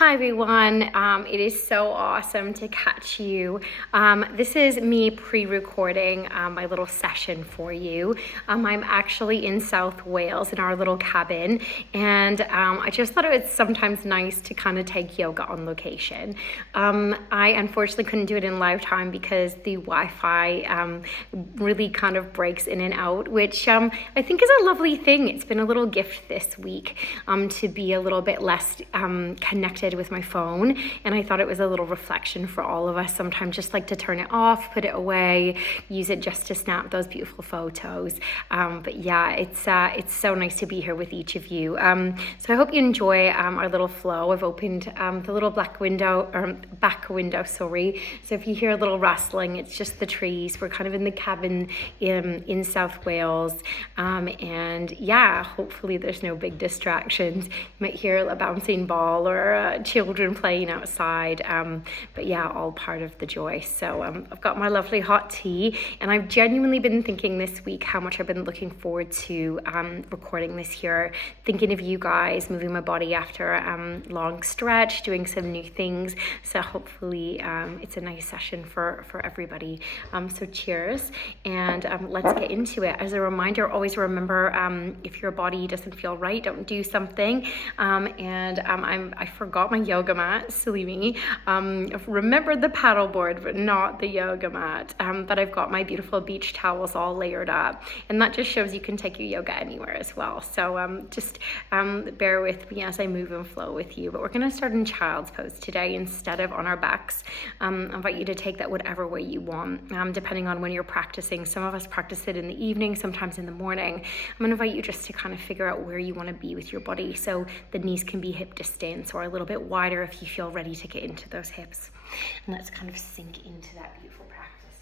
Hi everyone, it is so awesome to catch you. This is me pre-recording my little session for you. I'm actually in South Wales in our little cabin, and I just thought it was sometimes nice to kind of take yoga on location. I unfortunately couldn't do it in live time because the Wi-Fi really kind of breaks in and out, which I think is a lovely thing. It's been a little gift this week to be a little bit less connected with my phone, and I thought it was a little reflection for all of us. Sometimes just like to turn it off, put it away, use it just to snap those beautiful photos. But yeah, it's so nice to be here with each of you. So I hope you enjoy our little flow. I've opened the little back window, sorry. So if you hear a little rustling, it's just the trees. We're kind of in the cabin in South Wales, and yeah, hopefully there's no big distractions. You might hear a bouncing ball or children playing outside, but yeah, all part of the joy. So I've got my lovely hot tea, and I've genuinely been thinking this week how much I've been looking forward to recording this here, thinking of you guys, moving my body after a long stretch, doing some new things. So hopefully it's a nice session for everybody. So cheers, and let's get into it. As a reminder, always remember, if your body doesn't feel right, don't do something. I forgot my yoga mat, silly me. I've remembered the paddleboard, but not the yoga mat. But I've got my beautiful beach towels all layered up, and that just shows you can take your yoga anywhere as well. So just bear with me as I move and flow with you. But we're gonna start in child's pose today instead of on our backs. I invite you to take that whatever way you want, depending on when you're practicing. Some of us practice it in the evening, sometimes in the morning. I'm gonna invite you just to kind of figure out where you wanna be with your body, so the knees can be hip distance or a little bit wider if you feel ready to get into those hips. And let's kind of sink into that beautiful practice.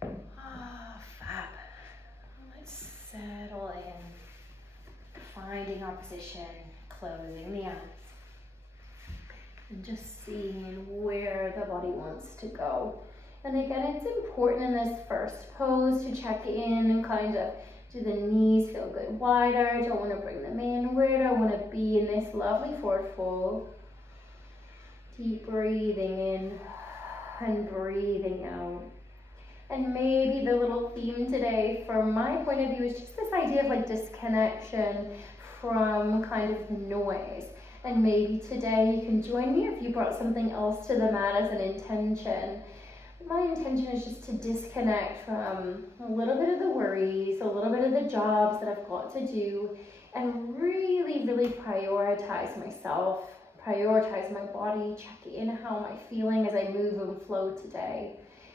Awesome. Ah, fab. Let's settle in, finding our position, closing the eyes, and just seeing where the body wants to go. And again, it's important in this first pose to check in and kind of, do the knees feel good wider? I don't want to bring them in. Where do I want to be in this lovely forward fold? Deep breathing in and breathing out. And maybe the little theme today, from my point of view, is just this idea of like disconnection from kind of the noise. And maybe today you can join me if you brought something else to the mat as an intention. My intention is just to disconnect from a little bit of the worries, a little bit of the jobs that I've got to do, and really, really prioritize myself, prioritize my body, check in how am I feeling as I move and flow today,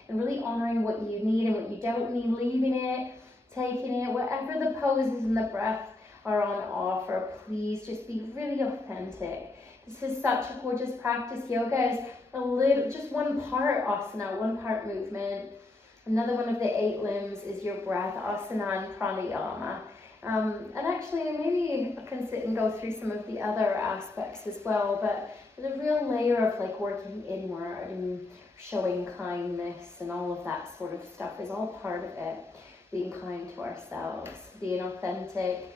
and really honoring what you need and what you don't need, leaving it, taking it, whatever the poses and the breath are on offer. Please just be really authentic. This is such a gorgeous practice. Yoga is just one part asana, one part movement. Another one of the 8 limbs is your breath, asana and pranayama. And actually, maybe I can sit and go through some of the other aspects as well, but there's a real layer of like working inward and showing kindness and all of that sort of stuff is all part of it. Being kind to ourselves, being authentic,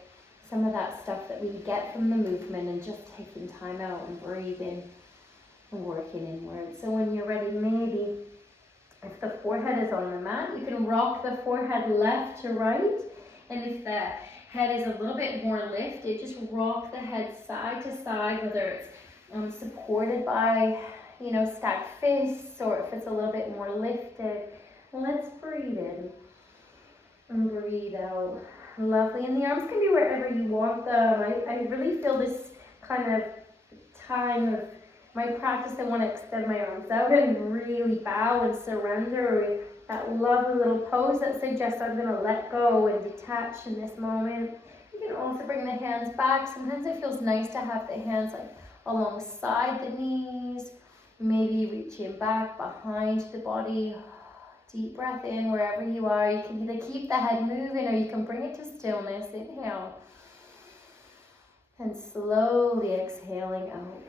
some of that stuff that we get from the movement, and just taking time out and breathing and working inward. So when you're ready, maybe if the forehead is on the mat, you can rock the forehead left to right. And if the head is a little bit more lifted, just rock the head side to side, whether it's supported by, stacked fists, or if it's a little bit more lifted. Let's breathe in and breathe out. Lovely. And the arms can be wherever you want them. I really feel this kind of time of my practice. I want to extend my arms out and really bow and surrender. That lovely little pose that suggests I'm going to let go and detach in this moment. You can also bring the hands back. Sometimes it feels nice to have the hands like alongside the knees, maybe reaching back behind the body. Deep breath in wherever you are. You can either keep the head moving or you can bring it to stillness. Inhale. And slowly exhaling out.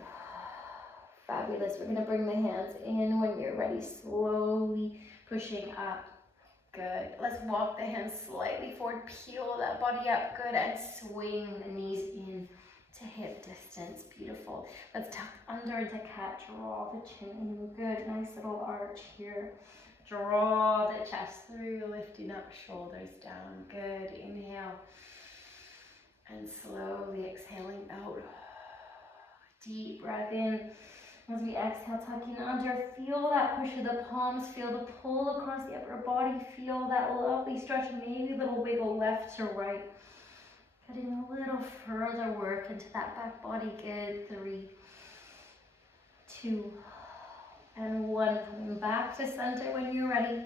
Fabulous. We're going to bring the hands in when you're ready. Slowly pushing up. Good. Let's walk the hands slightly forward. Peel that body up. Good. And swing the knees in. to hip distance. Beautiful. Let's tuck under into cat, draw the chin in. Good, nice little arch here. Draw the chest through, lifting up, shoulders down. Good, inhale. And slowly exhaling out. Deep breath in. As we exhale, tucking under, feel that push of the palms, feel the pull across the upper body, feel that lovely stretch, maybe a little wiggle left to right. Getting a little further work into that back body. Good, 3, 2, and 1. Coming back to center when you're ready.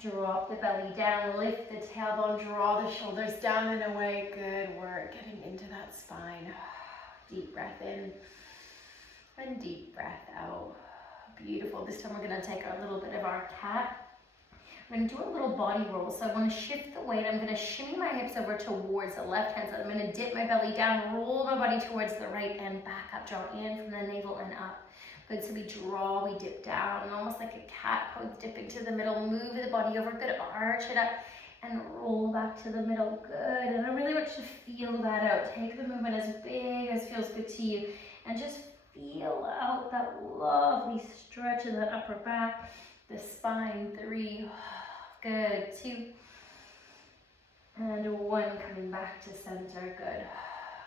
Drop the belly down, lift the tailbone, draw the shoulders down and away. Good work, getting into that spine. Deep breath in and deep breath out. Beautiful. This time we're going to take a little bit of our cat. I'm going to do a little body roll. So I want to shift the weight. I'm going to shimmy my hips over towards the left hand side. I'm going to dip my belly down, roll my body towards the right and back up. Draw in from the navel and up. Good, so we draw, we dip down, almost like a cat pose, dipping to the middle, move the body over, good, arch it up, and roll back to the middle, good, and I really want you to feel that out. Take the movement as big as feels good to you, and just feel out that lovely stretch of the upper back, the spine. 3, good, 2, and 1, coming back to center, good.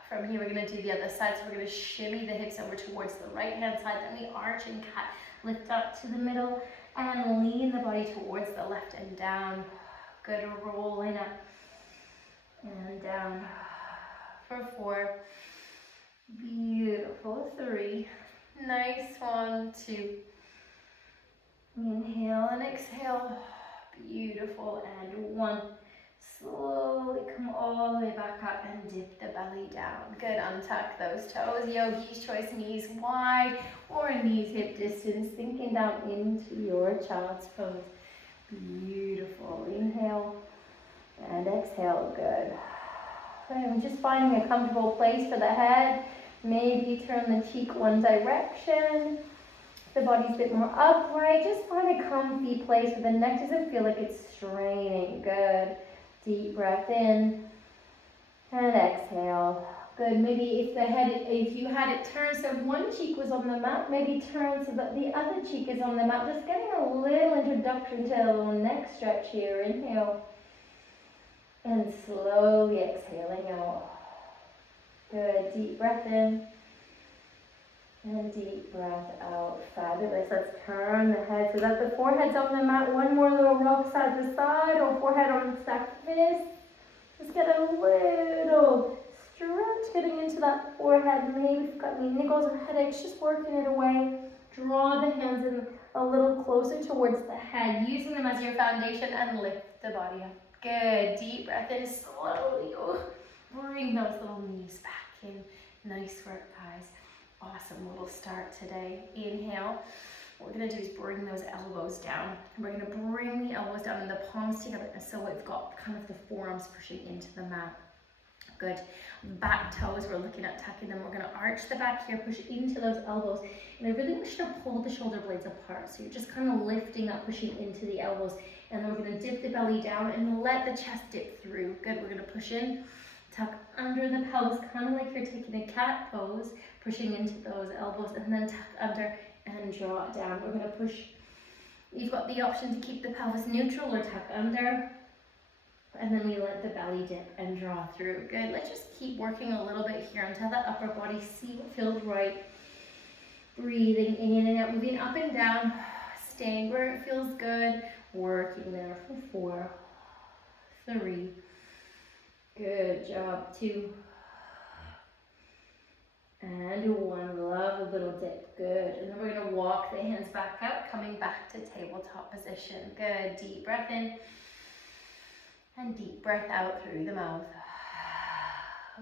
From here, we're going to do the other side, so we're going to shimmy the hips over towards the right hand side, then we arch and cat, lift up to the middle, and lean the body towards the left and down. Good, rolling up and down for 4. Beautiful, 3. Nice, 1, 2. Inhale and exhale. Beautiful, and 1. Slowly come all the way back up and dip the belly down. Good, untuck those toes. Yogi's choice, knees wide or knees hip distance, sinking down into your child's pose. Beautiful. Inhale and exhale. Good. I'm just finding a comfortable place for the head. Maybe turn the cheek one direction. The body's a bit more upright. Just find a comfy place where the neck doesn't feel like it's straining. Good. Deep breath in and exhale. Good. Maybe if you had it turned so one cheek was on the mat, maybe turn so that the other cheek is on the mat. Just getting a little introduction to a little neck stretch here. Inhale and slowly exhaling out. Good. Deep breath in and deep breath out. Fabulous. Let's turn the head so that the forehead's on the mat. One more little rock side to side or forehead on stacked fists. Just get a little stretch getting into that forehead. Maybe if you've got any niggles or headaches, just working it away. Draw the hands in a little closer towards the head, using them as your foundation, and lift the body up. Good. Deep breath in slowly. Bring those little knees back in. Nice work, guys. Awesome little start today. Inhale. What we're going to do is bring those elbows down. We're going to bring the elbows down and the palms together, so we've got kind of the forearms pushing into the mat. Good. Back toes, we're looking at tucking them. We're going to arch the back here, push into those elbows. And I really want you to pull the shoulder blades apart. So you're just kind of lifting up, pushing into the elbows. And then we're going to dip the belly down and let the chest dip through. Good. We're going to push in, tuck under the pelvis, kind of like you're taking a cat pose, pushing into those elbows, and then tuck under and draw it down. We're going to push. You've got the option to keep the pelvis neutral or tuck under. And then we let the belly dip and draw through. Good. Let's just keep working a little bit here until that upper body, see what feels right. Breathing in and out, moving up and down, staying where it feels good. Working there for 4, 3. Good job. 2. And 1. Love a little dip. Good. And then we're going to walk the hands back up, coming back to tabletop position. Good. Deep breath in. And deep breath out through the mouth.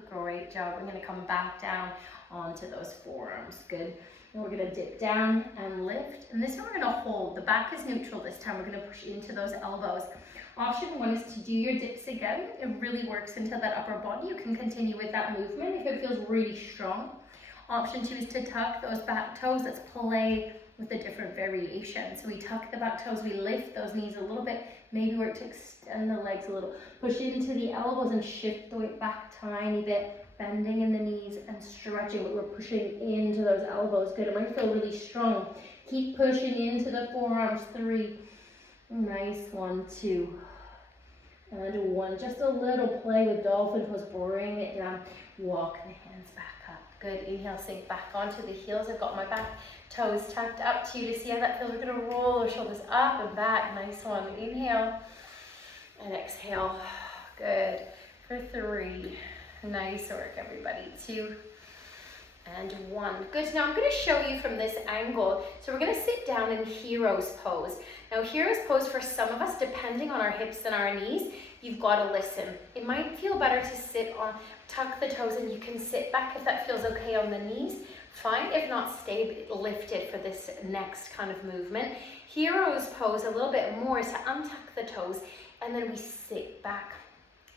Great job. We're going to come back down onto those forearms. Good. And we're going to dip down and lift. And this time we're going to hold. The back is neutral this time. We're going to push into those elbows. Option 1 is to do your dips again. It really works into that upper body. You can continue with that movement if it feels really strong. Option 2 is to tuck those back toes. Let's play with the different variations. So we tuck the back toes, we lift those knees a little bit, maybe work to extend the legs a little. Push into the elbows and shift the weight back tiny bit bending in the knees and stretching, but we're pushing into those elbows. Good, it might feel really strong. Keep pushing into the forearms. 3, nice, 1, 2, and 1. Just a little play with dolphin pose, bring it down, walk the hands back up. Good, inhale, sink back onto the heels. I've got my back toes tucked up to you to see how that feels. We're gonna roll our shoulders up and back, nice one. Inhale, and exhale, good, for 3. Nice work, everybody. 2 and 1. Good. Now I'm going to show you from this angle. So we're going to sit down in hero's pose. Now hero's pose, for some of us, depending on our hips and our knees, you've got to listen. It might feel better to sit on, tuck the toes, and you can sit back if that feels okay on the knees. Fine. If not, stay lifted for this next kind of movement. Hero's pose, a little bit more, is to untuck the toes and then we sit back.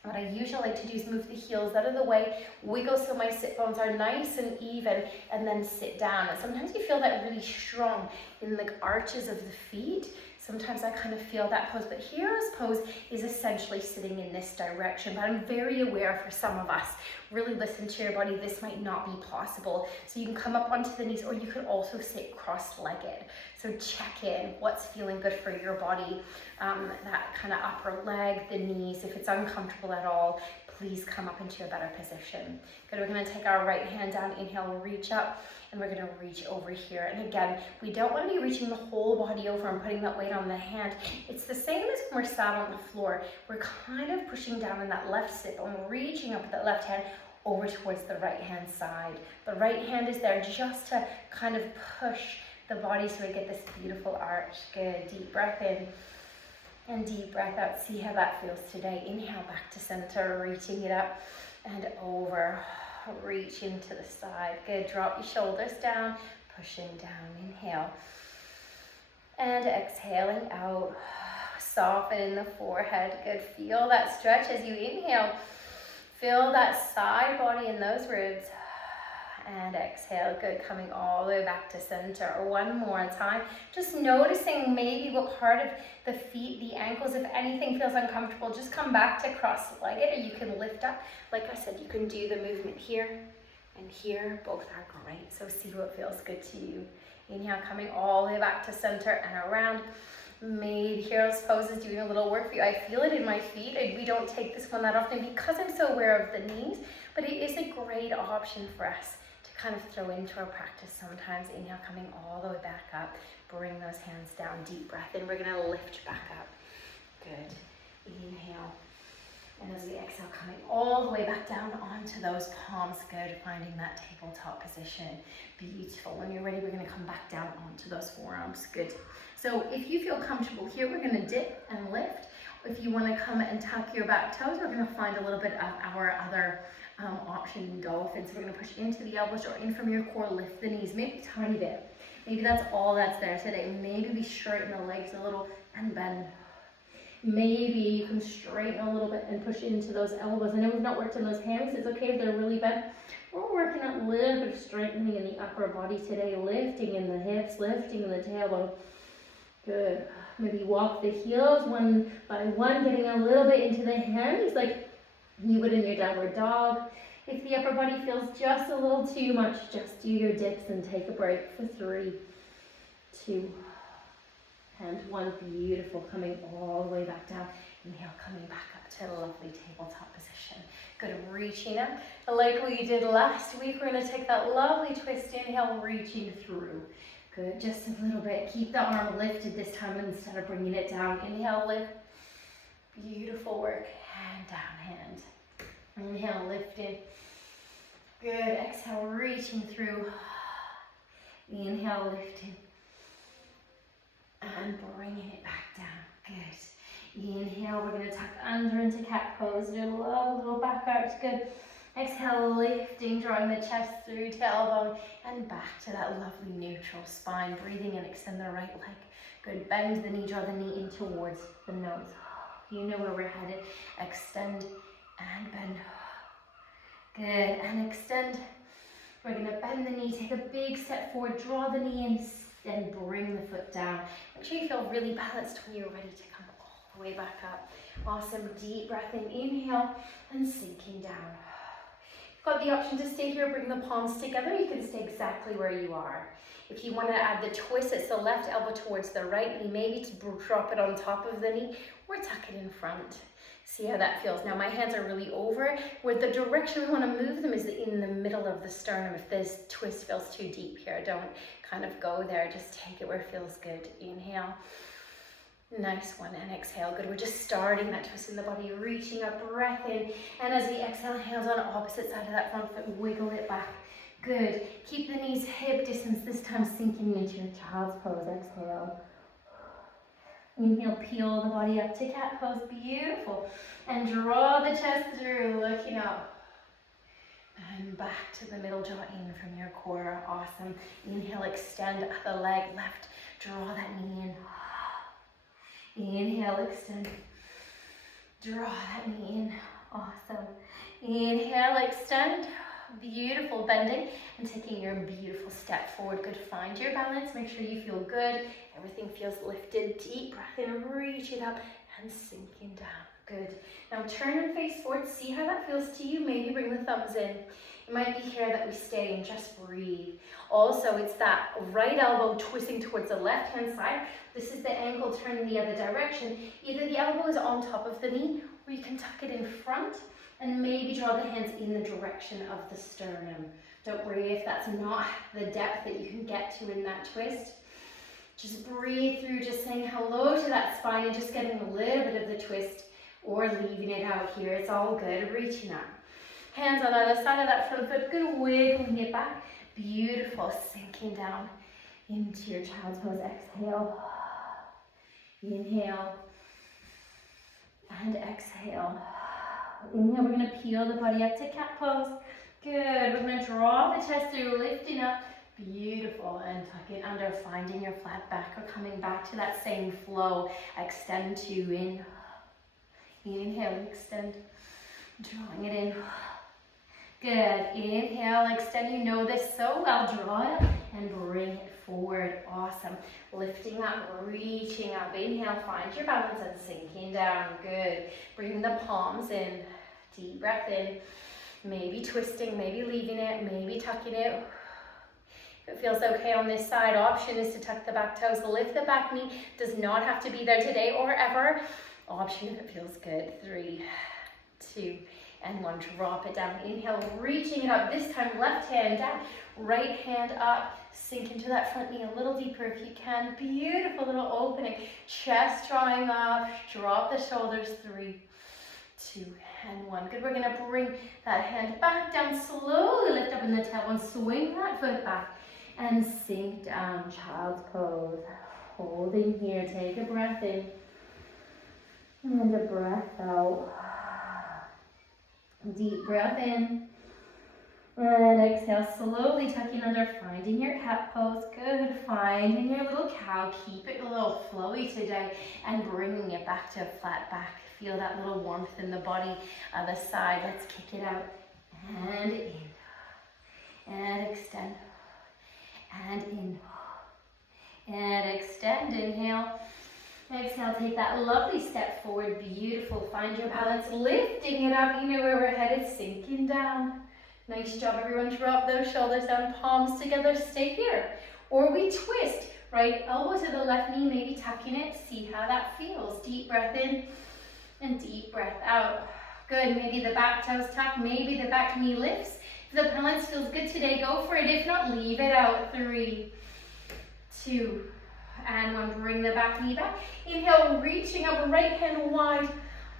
What I usually like to do is move the heels out of the way, wiggle so my sit bones are nice and even, and then sit down. And sometimes you feel that really strong in the arches of the feet. Sometimes I kind of feel that pose, but hero's pose is essentially sitting in this direction. But I'm very aware for some of us, really listen to your body, this might not be possible. So you can come up onto the knees, or you could also sit cross-legged. So check in, what's feeling good for your body, that kind of upper leg, the knees. If it's uncomfortable at all, please come up into a better position. Good, we're gonna take our right hand down, inhale, reach up, and we're gonna reach over here. And again, we don't wanna be reaching the whole body over and putting that weight on the hand. It's the same as when we're sat on the floor. We're kind of pushing down in that left sit bone, reaching up with that left hand over towards the right hand side. The right hand is there just to kind of push the body so we get this beautiful arch. Good, deep breath in and deep breath out. See how that feels today. Inhale back to center, reaching it up and over. Reach into the side. Good, drop your shoulders down, pushing down. Inhale and exhaling out. Soften in the forehead. Good, feel that stretch as you inhale. Feel that side body in those ribs. And exhale. Good, coming all the way back to center. One more time. Just noticing maybe what part of the feet, the ankles, if anything feels uncomfortable, just come back to cross-legged, or you can lift up. Like I said, you can do the movement here and here. Both are great. So see what feels good to you. Inhale, coming all the way back to center and around. Maybe hero's pose is doing a little work for you. I feel it in my feet. We don't take this one that often because I'm so aware of the knees, but it is a great option for us to kind of throw into our practice sometimes. Inhale, coming all the way back up. Bring those hands down. Deep breath in. We're going to lift back up. Good. Inhale. And as we exhale, coming all the way back down onto those palms. Good. Finding that tabletop position. Beautiful. When you're ready, we're going to come back down onto those forearms. Good. So if you feel comfortable here, we're going to dip and lift. If you want to come and tuck your back toes, we're going to find a little bit of our other option, dolphin. So we're going to push into the elbows or in from your core, lift the knees, maybe a tiny bit. Maybe that's all that's there today. Maybe we straighten the legs a little and bend. Maybe you can straighten a little bit and push into those elbows. I know we've not worked on those hands. It's okay if they're really bent. We're working on a little bit of strengthening in the upper body today, lifting in the hips, lifting in the tailbone. Good. Maybe walk the heels one by one, getting a little bit into the hands like you would in your downward dog. If the upper body feels just a little too much, just do your dips and take a break for 3, 2, and 1. Beautiful. Coming all the way back down. Inhale, coming back up to a lovely tabletop position. Good. Reaching up. Like we did last week, we're going to take that lovely twist. Inhale, reaching through. Good. Just a little bit. Keep the arm lifted this time instead of bringing it down. Inhale, lift. Beautiful work. Hand down, hand. Inhale, lifting. Good. Exhale, reaching through. Inhale, lifting. And bringing it back down. Good. Inhale, we're going to tuck under into cat pose. Do a little back arch. Good. Exhale, lifting, drawing the chest through, tailbone, and back to that lovely neutral spine. Breathing and extend the right leg. Good. Bend the knee, draw the knee in towards the nose. You know where we're headed. Extend and bend. Good. And extend. We're going to bend the knee, take a big step forward, draw the knee in, and bring the foot down. Make sure you feel really balanced when you're ready to come all the way back up. Awesome. Deep breath in. Inhale and sinking down. Got the option to stay here, bring the palms together. You can stay exactly where you are. If you want to add the twist, it's the left elbow towards the right knee, maybe to drop it on top of the knee or tuck it in front. See how that feels. Now my hands are really over. Where the direction we want to move them is in the middle of the sternum. If this twist feels too deep here, don't kind of go there. Just take it where it feels good. Inhale. Nice one, and exhale. Good. We're just starting that twist in the body, reaching up, breath in, and as we exhale, hands on opposite side of that front foot, wiggle it back. Good. Keep the knees hip distance, this time sinking into your child's pose. Exhale. Inhale, peel the body up to cat pose. Beautiful. And draw the chest through, looking up. And back to the middle jaw in from your core. Awesome. Inhale, extend the leg left. Draw that knee in. Inhale, extend. Draw that knee in. Awesome. Inhale, extend. Beautiful, bending and taking your beautiful step forward. Good. Find your balance. Make sure you feel good. Everything feels lifted. Deep breath in. Reach it up and sinking down. Good. Now turn and face forward. See how that feels to you. Maybe bring the thumbs in. It might be here that we stay and just breathe. Also, it's that right elbow twisting towards the left-hand side. This is the ankle turning the other direction. Either the elbow is on top of the knee, or you can tuck it in front and maybe draw the hands in the direction of the sternum. Don't worry if that's not the depth that you can get to in that twist. Just breathe through, just saying hello to that spine and just getting a little bit of the twist or leaving it out here. It's all good. Reaching up. Hands on either side of that front foot. Good. Wiggling it back. Beautiful. Sinking down into your child's pose. Exhale. Inhale. And exhale. Inhale. We're going to peel the body up to cat pose. Good. We're going to draw the chest through, lifting up. Beautiful. And tuck it under, finding your flat back or coming back to that same flow. Extend to in. Inhale, extend. Drawing it in. Good. Inhale, extend. You know this so well. Draw it up and bring it forward. Awesome. Lifting up, reaching up. Inhale, find your balance and sinking down. Good. Bring the palms in. Deep breath in. Maybe twisting, maybe leaving it, maybe tucking it. If it feels okay on this side, option is to tuck the back toes. Lift the back knee. Does not have to be there today or ever. Option if it feels good. 3, 2, and 1. Drop it down. Inhale, reaching it up. This time, left hand down, right hand up. Sink into that front knee a little deeper if you can. Beautiful little opening. Chest drawing up. Drop the shoulders. 3, 2, and 1. Good. We're going to bring that hand back down. Slowly lift up in the tailbone. Swing that foot back and sink down. Child's pose. Holding here. Take a breath in. And a breath out. Deep breath in. And exhale, slowly tucking under, finding your cat pose. Good. Finding your little cow. Keep it a little flowy today and bringing it back to a flat back. Feel that little warmth in the body. Other side. Let's kick it out. And in. And extend. And in. And extend. Inhale. Exhale, take that lovely step forward. Beautiful. Find your balance. Lifting it up. You know where we're headed. Sinking down. Nice job, everyone. Drop those shoulders down. Palms together. Stay here. Or we twist. Right elbow to the left knee. Maybe tucking it. See how that feels. Deep breath in. And deep breath out. Good. Maybe the back toes tuck. Maybe the back knee lifts. If the balance feels good today, go for it. If not, leave it out. 3, 2, and 1. Bring the back knee back. Inhale, reaching up, right hand wide,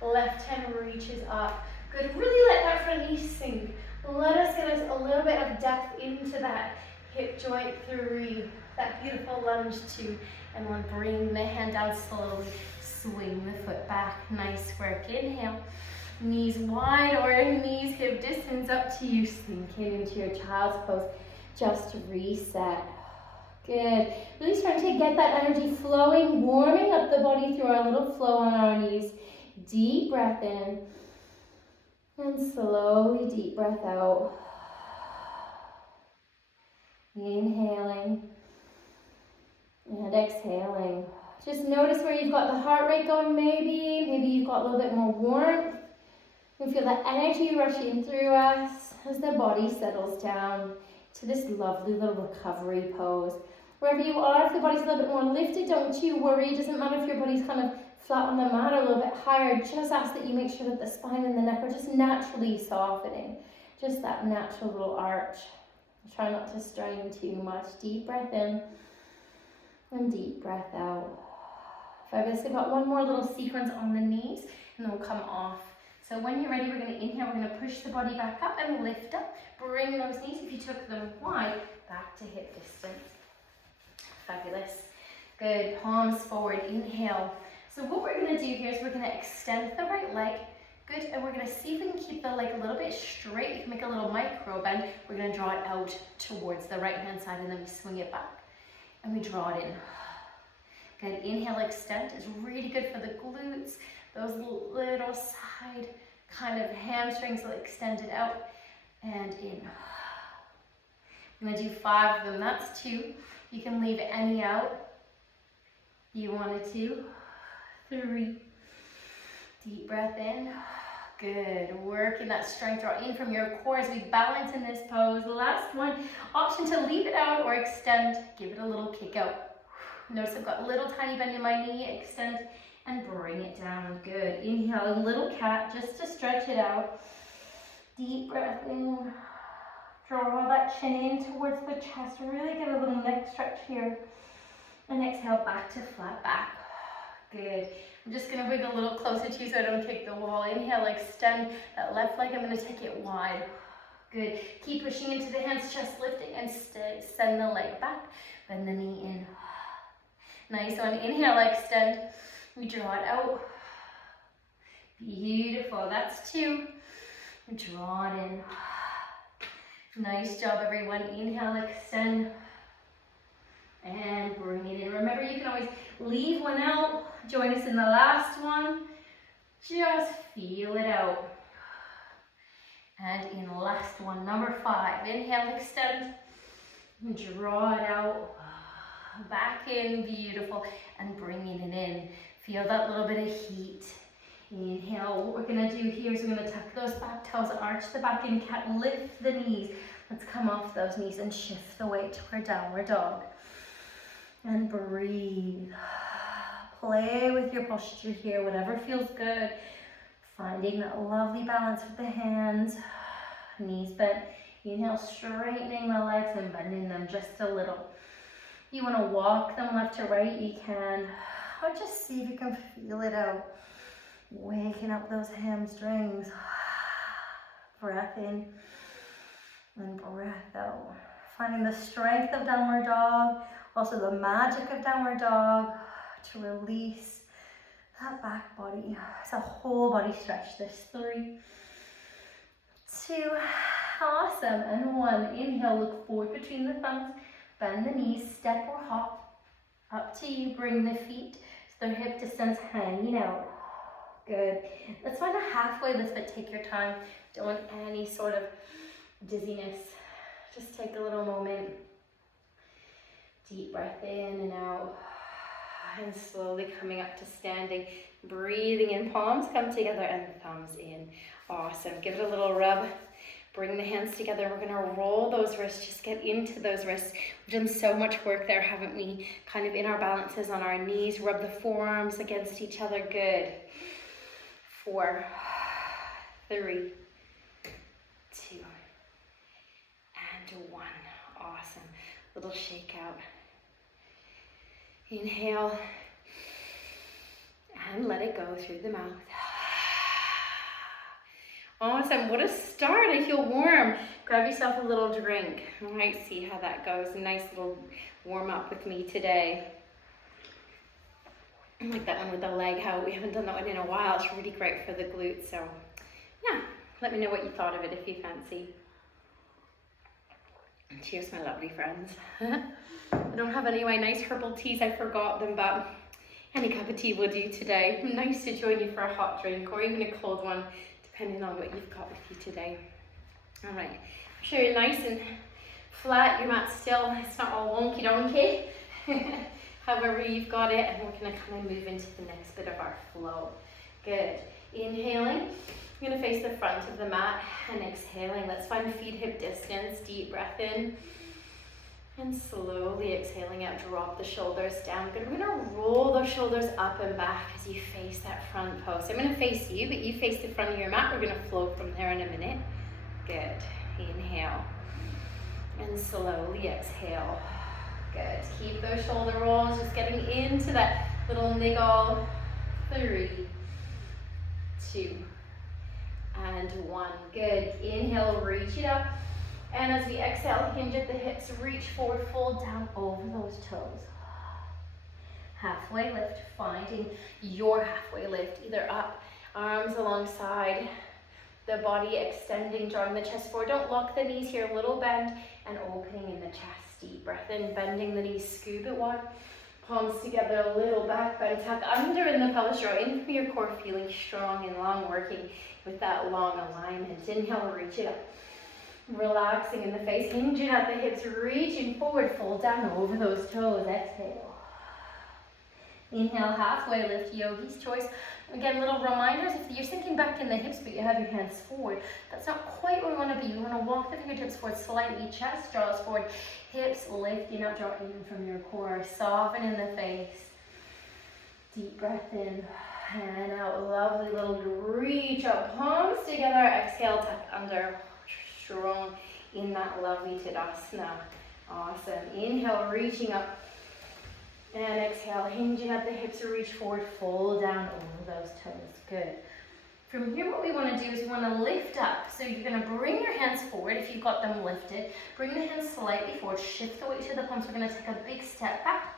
left hand reaches up. Good. Really let that front knee sink. Let us get us a little bit of depth into that hip joint. 3, that beautiful lunge. 2, and 1. Bring the hand down slowly. Swing the foot back. Nice work. Inhale. Knees wide or knees hip distance, up to you. Sinking into your child's pose. Just reset. Good. Really starting to get that energy flowing, warming up the body through our little flow on our knees. Deep breath in. And slowly deep breath out. Inhaling. And exhaling. Just notice where you've got the heart rate going maybe. Maybe you've got a little bit more warmth. You feel that energy rushing through us. as their body settles down to this lovely little recovery pose. Wherever you are, if the body's a little bit more lifted, don't you worry. It doesn't matter if your body's kind of flat on the mat or a little bit higher. Just ask that you make sure that the spine and the neck are just naturally softening. Just that natural little arch. Try not to strain too much. Deep breath in and deep breath out. Fabulous. We've got one more little sequence on the knees and then we'll come off. So when you're ready, we're going to inhale, we're going to push the body back up and lift up. Bring those knees, if you took them wide, back to hip distance. Fabulous. Good. Palms forward. Inhale. So what we're going to do here is we're going to extend the right leg. Good. And we're going to see if we can keep the leg a little bit straight. You can make a little micro bend. We're going to draw it out towards the right hand side and then we swing it back. And we draw it in. Good. Inhale, extend. It's really good for the glutes. Those little side kind of hamstrings will extend it out and in. I'm going to do 5 of them. That's 2. You can leave any out you wanted to. 3. Deep breath in. Good. Working that strength. Draw in from your core as we balance in this pose. Last one. Option to leave it out or extend. Give it a little kick out. Notice I've got a little tiny bend in my knee. Extend and bring it down. Good. Inhale, a little cat just to stretch it out. Deep breath in. Draw that chin in towards the chest. Really get a little neck stretch here. And exhale back to flat back. Good. I'm just going to bring a little closer to you so I don't kick the wall. Inhale, extend that left leg. I'm going to take it wide. Good. Keep pushing into the hands, chest lifting, and send the leg back. Bend the knee in. Nice one. Inhale, extend. We draw it out. Beautiful. That's 2. Draw it in. Nice job, everyone. Inhale, extend. And bring it in. Remember, you can always leave one out. Join us in the last one. Just feel it out. And in the last one, number 5. Inhale, extend. Draw it out. Back in. Beautiful. And bringing it in. Feel that little bit of heat. Inhale. What we're going to do here is we're going to tuck those back toes, arch the back in cat, lift the knees. Let's come off those knees and shift the weight to our downward dog. And breathe. Play with your posture here, whatever feels good. Finding that lovely balance with the hands. Knees bent. Inhale, straightening the legs and bending them just a little. You want to walk them left to right, you can. Or just see if you can feel it out. Waking up those hamstrings. Breath in and breath out. Finding the strength of downward dog, also the magic of downward dog to release that back body. It's a whole body stretch. There's 3, 2, awesome, and 1. Inhale, look forward between the thumbs. Bend the knees, step or hop. Up to you, bring the feet so their hip distance hanging out. Good. Let's find a halfway lift, but take your time. Don't want any sort of dizziness. Just take a little moment. Deep breath in and out. And slowly coming up to standing. Breathing in, palms come together and thumbs in. Awesome. Give it a little rub. Bring the hands together. We're going to roll those wrists. Just get into those wrists. We've done so much work there, haven't we? Kind of in our balances on our knees. Rub the forearms against each other. Good. 4, 3, 2, and 1. Awesome. Little shake out. Inhale. And let it go through the mouth. Awesome. What a start. I feel warm. Grab yourself a little drink. All right, see how that goes. A nice little warm up with me today. I like that one with the leg out. We haven't done that one in a while. It's really great for the glutes. So yeah, let me know what you thought of it if you fancy. Cheers, my lovely friends. I don't have any of my nice herbal teas. I forgot them, but any cup of tea will do today. Nice to join you for a hot drink or even a cold one, depending on what you've got with you today. All right, I'm sure you're nice and flat. Your mat's still, it's not all wonky donkey. However you've got it, and we're going to kind of move into the next bit of our flow. Good. Inhaling. I'm gonna face the front of the mat and exhaling. Let's find feet hip distance. Deep breath in. And slowly exhaling out, drop the shoulders down. Good. We're gonna roll those shoulders up and back as you face that front post. I'm gonna face you, but you face the front of your mat. We're gonna flow from there in a minute. Good. Inhale. And slowly exhale. Good. Keep those shoulder rolls, just getting into that little niggle. 3, 2, and 1. Good. Inhale, reach it up. And as we exhale, hinge at the hips, reach forward, fold down over those toes. Halfway lift, finding your halfway lift, either up, arms alongside the body, extending, drawing the chest forward. Don't lock the knees here, little bend and opening in the chest. Deep breath in, bending the knees, scoop it wide. Palms together, a little back bend, tuck under in the pelvis, draw in from your core, feeling strong and long, working with that long alignment. Inhale, reach it up. Relaxing in the face, hinging at the hips, reaching forward, fold down over those toes. Exhale. Inhale, halfway lift, yogi's choice. Again, little reminders, if you're sinking back in the hips but you have your hands forward, that's not quite where we want to be. We want to walk the fingertips forward slightly, chest draws forward, hips lift, you know, draw in from your core, soften in the face. Deep breath in and out, lovely little reach up, palms together, exhale, tuck under, strong in that lovely Tadasana. Awesome. Inhale, reaching up. And exhale, hinging at the hips, reach forward, fold down over those toes. Good. From here, what we want to do is we want to lift up. So you're going to bring your hands forward if you've got them lifted. Bring the hands slightly forward, shift the weight to the palms. We're going to take a big step back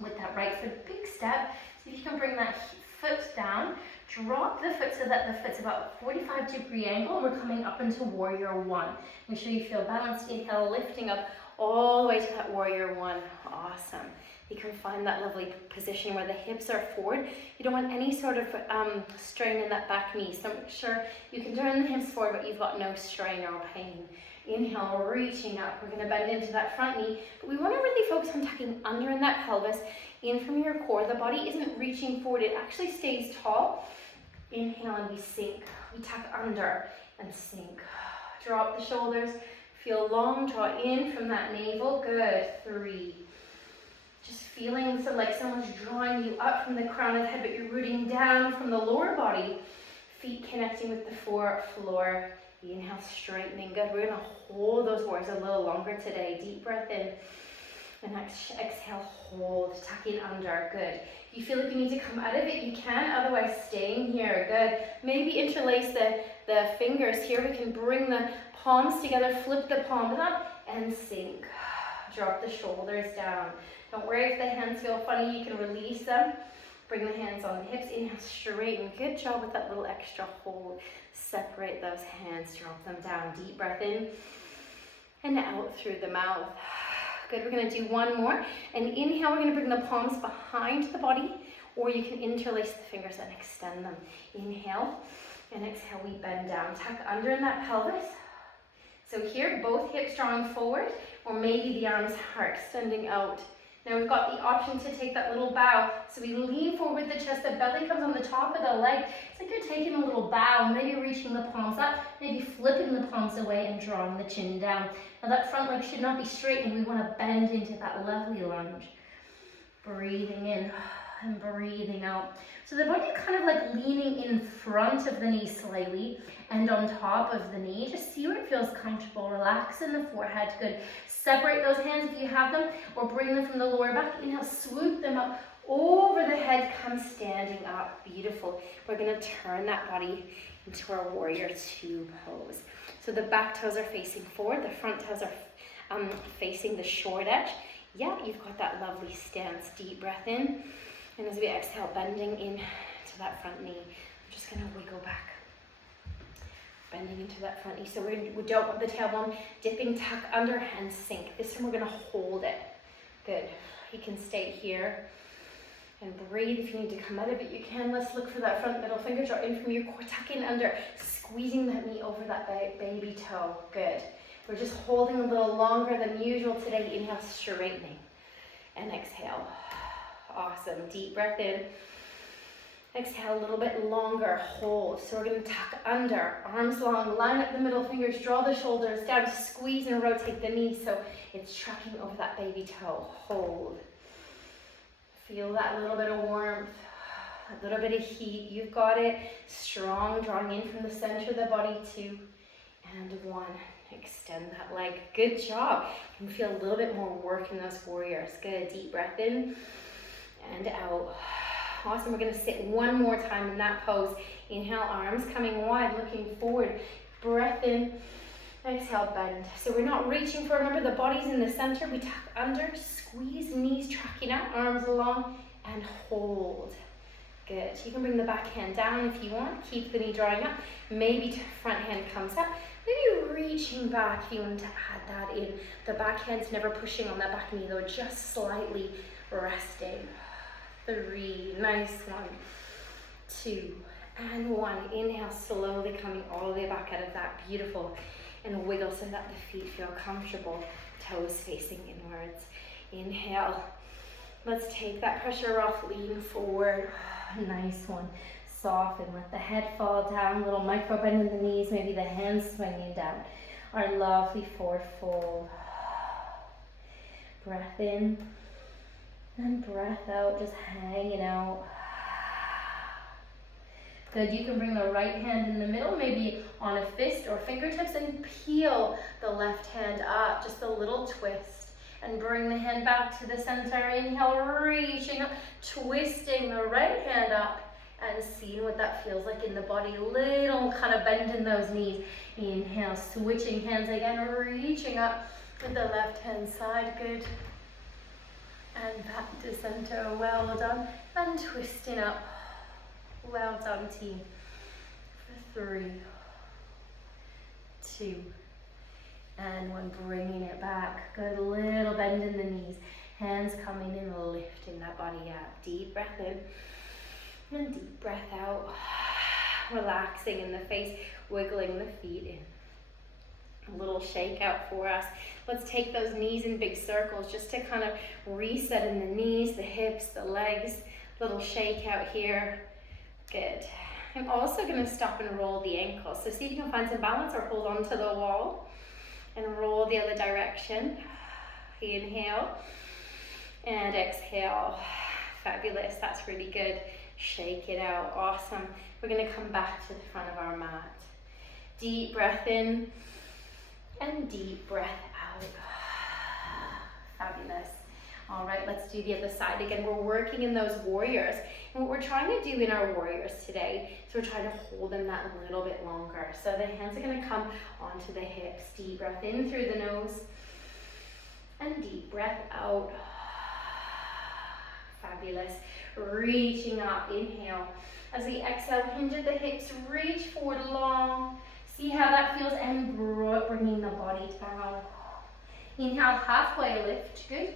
with that right foot, big step. So if you can bring that foot down, drop the foot so that the foot's about 45-degree angle. We're coming up into warrior one. Make sure you feel balanced. Inhale, lifting up all the way to that warrior one. Awesome. You can find that lovely position where the hips are forward. You don't want any sort of strain in that back knee. So make sure you can turn the hips forward, but you've got no strain or pain. Inhale, reaching up. We're going to bend into that front knee, but we want to really focus on tucking under in that pelvis, in from your core. The body isn't reaching forward, it actually stays tall. Inhale and we sink. We tuck under and sink. Drop the shoulders. Feel long, draw in from that navel. Good. 3. Just feeling like someone's drawing you up from the crown of the head, but you're rooting down from the lower body. Feet connecting with the floor. Inhale, straightening. Good. We're going to hold those warriors a little longer today. Deep breath in. And exhale, hold, tucking under. Good. If you feel like you need to come out of it, you can. Otherwise, staying here. Good. Maybe interlace the fingers here. We can bring the palms together, flip the palms up, and sink. Drop the shoulders down. Don't worry if the hands feel funny. You can release them. Bring the hands on the hips. Inhale, straighten. Good job with that little extra hold. Separate those hands. Drop them down. Deep breath in and out through the mouth. Good. We're going to do one more. And inhale, we're going to bring the palms behind the body, or you can interlace the fingers and extend them. Inhale and exhale. We bend down. Tuck under in that pelvis. So here, both hips drawing forward, or maybe the arms are extending out. Now we've got the option to take that little bow. So we lean forward with the chest, the belly comes on the top of the leg. It's like you're taking a little bow, maybe reaching the palms up, maybe flipping the palms away and drawing the chin down. Now that front leg should not be straight, and we want to bend into that lovely lunge. Breathing in and breathing out. So the body kind of like leaning in front of the knee slightly and on top of the knee. Just see where it feels comfortable. Relax in the forehead. Good. Separate those hands if you have them, or bring them from the lower back. Inhale, swoop them up over the head. Come standing up. Beautiful. We're going to turn that body into our warrior two pose. So the back toes are facing forward. The front toes are facing the short edge. Yeah, you've got that lovely stance. Deep breath in. And as we exhale, bending in to that front knee. I'm just going to wiggle back. Bending into that front knee. So we don't want the tailbone dipping, tuck under and sink. This time we're going to hold it. Good. You can stay here and breathe. If you need to come out of it, you can. Let's look for that front middle finger. Draw in from your core, tuck in under, squeezing that knee over that baby toe. Good. We're just holding a little longer than usual today. Inhale, straightening. And exhale. Awesome. Deep breath in. Exhale, a little bit longer, hold. So we're going to tuck under, arms long, line up the middle fingers, draw the shoulders down, squeeze and rotate the knees so it's tracking over that baby toe. Hold. Feel that little bit of warmth, a little bit of heat. You've got it. Strong, drawing in from the center of the body. 2 and 1. Extend that leg. Good job. You can feel a little bit more work in those warriors. Good. Deep breath in and out. Awesome. We're going to sit one more time in that pose. Inhale, arms coming wide, looking forward. Breath in. Exhale, bend. So we're not reaching for, remember the body's in the center. We tuck under, squeeze, knees tracking out, arms along, and hold. Good. You can bring the back hand down if you want. Keep the knee drawing up. Maybe front hand comes up. Maybe reaching back if you want to add that in. The back hand's never pushing on that back knee though, just slightly resting. 3, nice 1, 2, and 1. Inhale, slowly coming all the way back out of that. Beautiful. And wiggle so that the feet feel comfortable, toes facing inwards. Inhale. Let's take that pressure off, lean forward. Nice 1. Soften, let the head fall down, little micro bend in the knees, maybe the hands swinging down. Our lovely forward fold. Breath in and breath out, just hanging out. Good, you can bring the right hand in the middle, maybe on a fist or fingertips, and peel the left hand up, just a little twist. And bring the hand back to the center. Inhale, reaching up, twisting the right hand up, and seeing what that feels like in the body. Little kind of bend in those knees. Inhale, switching hands again, reaching up with the left hand side. Good. And back to center. Well done. And twisting up. Well done, team. For 3, 2, and 1. Bringing it back. Good. Little bend in the knees. Hands coming in, lifting that body up. Deep breath in and deep breath out. Relaxing in the face, wiggling the feet in. A little shake out for us. Let's take those knees in big circles just to kind of reset in the knees, the hips, the legs. Little shake out here. Good. I'm also going to stop and roll the ankles. So see if you can find some balance or hold on to the wall. And roll the other direction. Inhale. And exhale. Fabulous. That's really good. Shake it out. Awesome. We're going to come back to the front of our mat. Deep breath in. And deep breath out. Fabulous. All right, let's do the other side again. We're working in those warriors. And what we're trying to do in our warriors today is we're trying to hold them that little bit longer. So the hands are going to come onto the hips. Deep breath in through the nose. And deep breath out. Fabulous. Reaching up. Inhale. As we exhale, hinge at the hips. Reach forward long. See how that feels, and bringing the body down. Inhale, halfway lift. Good.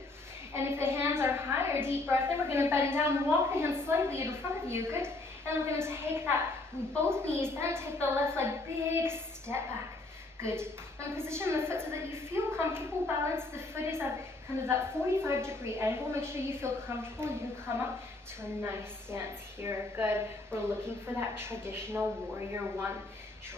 And if the hands are higher, deep breath in, we're going to bend down, walk the hands slightly in front of you. Good. And we're going to take that with both knees, then take the left leg, big step back. Good. And position the foot so that you feel comfortable, balance. The foot is at kind of that 45-degree angle. Make sure you feel comfortable. You can come up to a nice stance here. Good. We're looking for that traditional warrior 1.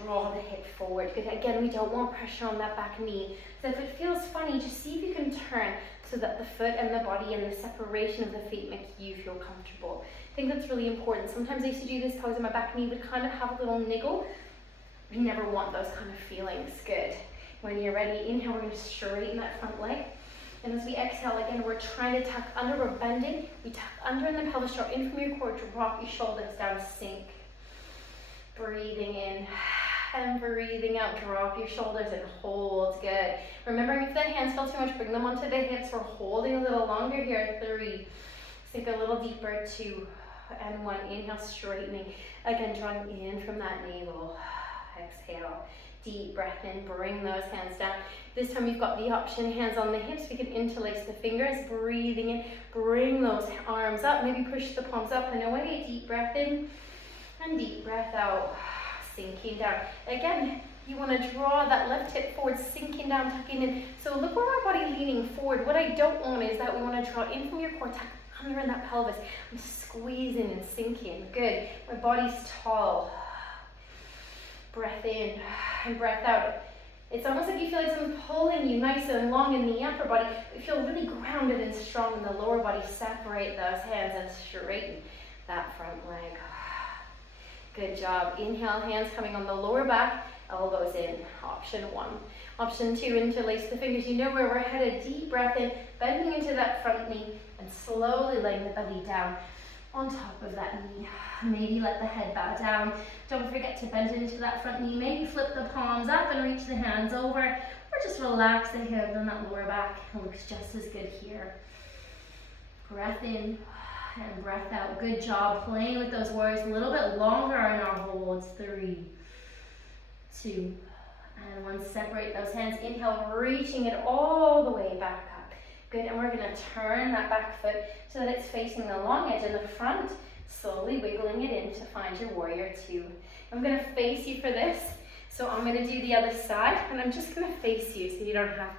Draw the hip forward. Good. Again, we don't want pressure on that back knee. So if it feels funny, just see if you can turn so that the foot and the body and the separation of the feet make you feel comfortable. I think that's really important. Sometimes I used to do this pose and my back knee would kind of have a little niggle. We never want those kind of feelings. Good. When you're ready, inhale, we're going to straighten that front leg. And as we exhale, again, we're trying to tuck under, we're bending. We tuck under in the pelvis, draw in from your core, drop your shoulders down, sink. Breathing in and breathing out, drop your shoulders and hold. Good. Remembering if the hands feel too much, bring them onto the hips. We're holding a little longer here. 3. Sink a little deeper. 2 and 1. Inhale, straightening. Again, drawing in from that navel. Exhale. Deep breath in. Bring those hands down. This time you've got the option, hands on the hips. We can interlace the fingers. Breathing in. Bring those arms up. Maybe push the palms up and away. Deep breath in. And deep breath out, sinking down. Again, you want to draw that left hip forward, sinking down, tucking in. So look where our body leaning forward. What I don't want is that we want to draw in from your core, tuck Under in that pelvis. I'm squeezing and sinking. Good. My body's tall. Breath in and breath out. It's almost like you feel like someone's pulling you nice and long in the upper body. You feel really grounded and strong in the lower body. Separate those hands and straighten that front leg. Good job. Inhale, hands coming on the lower back, elbows in. Option 1. Option 2, interlace the fingers. You know where we're headed. Deep breath in, bending into that front knee and slowly laying the belly down on top of that knee. Maybe let the head bow down. Don't forget to bend into that front knee. Maybe flip the palms up and reach the hands over, or just relax the hips on that lower back. It looks just as good here. Breath in and breath out. Good job playing with those warriors a little bit longer in our holds. 3, 2, and 1. Separate those hands. Inhale, reaching it all the way back up. Good, and we're going to turn that back foot so that it's facing the long edge in the front. Slowly wiggling it in to find your warrior 2. I'm going to face you for this. So I'm going to do the other side, and I'm just going to face you so you don't have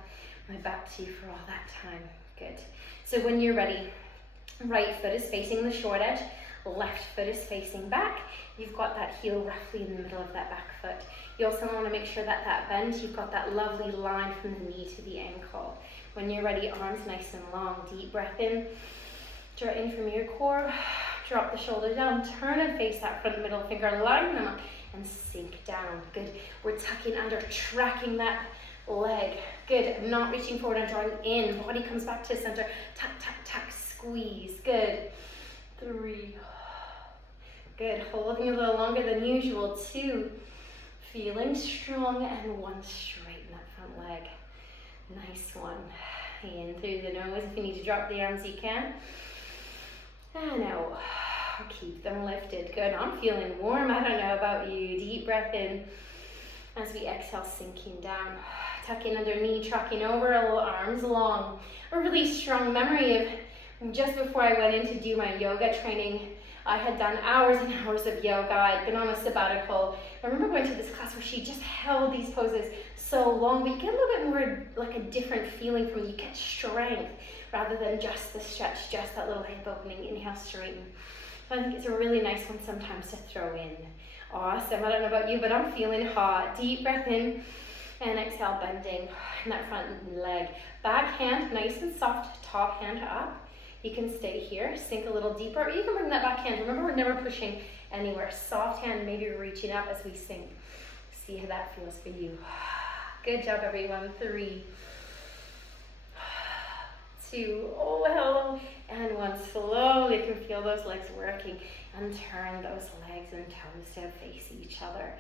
my back to you for all that time. Good. So when you're ready, right foot is facing the short edge, left foot is facing back. You've got that heel roughly in the middle of that back foot. You also want to make sure that that bend, you've got that lovely line from the knee to the ankle. When you're ready, arms nice and long. Deep breath in. Draw in from your core. Drop the shoulder down. Turn and face that front middle finger. Line them up and sink down. Good. We're tucking under, tracking that leg. Good. Not reaching forward and drawing in. Body comes back to center. Tuck, tuck, tuck. Squeeze. Good. 3. Good. Holding a little longer than usual. 2. Feeling strong. And 1. Straighten that front leg. Nice one. In through the nose. If you need to drop the arms, you can. And out. Keep them lifted. Good. I'm feeling warm. I don't know about you. Deep breath in as we exhale, sinking down. Tuck in underneath, trucking over, a little arms long. A really strong memory of just before I went in to do my yoga training. I had done hours and hours of yoga. I'd been on a sabbatical. I remember going to this class where she just held these poses so long, but you get a little bit more like a different feeling from it. You get strength rather than just the stretch, just that little hip opening. Inhale, straighten. So I think it's a really nice one sometimes to throw in. Awesome. I don't know about you, but I'm feeling hot. Deep breath in and exhale, bending in that front leg. Back hand nice and soft, top hand up. You can stay here, sink a little deeper, or you can bring that back hand. Remember, we're never pushing anywhere. Soft hand, maybe reaching up as we sink. See how that feels for you. Good job, everyone. 3, 2, oh, hello, and 1. Slowly, you can feel those legs working, and turn those legs and toes to face each other.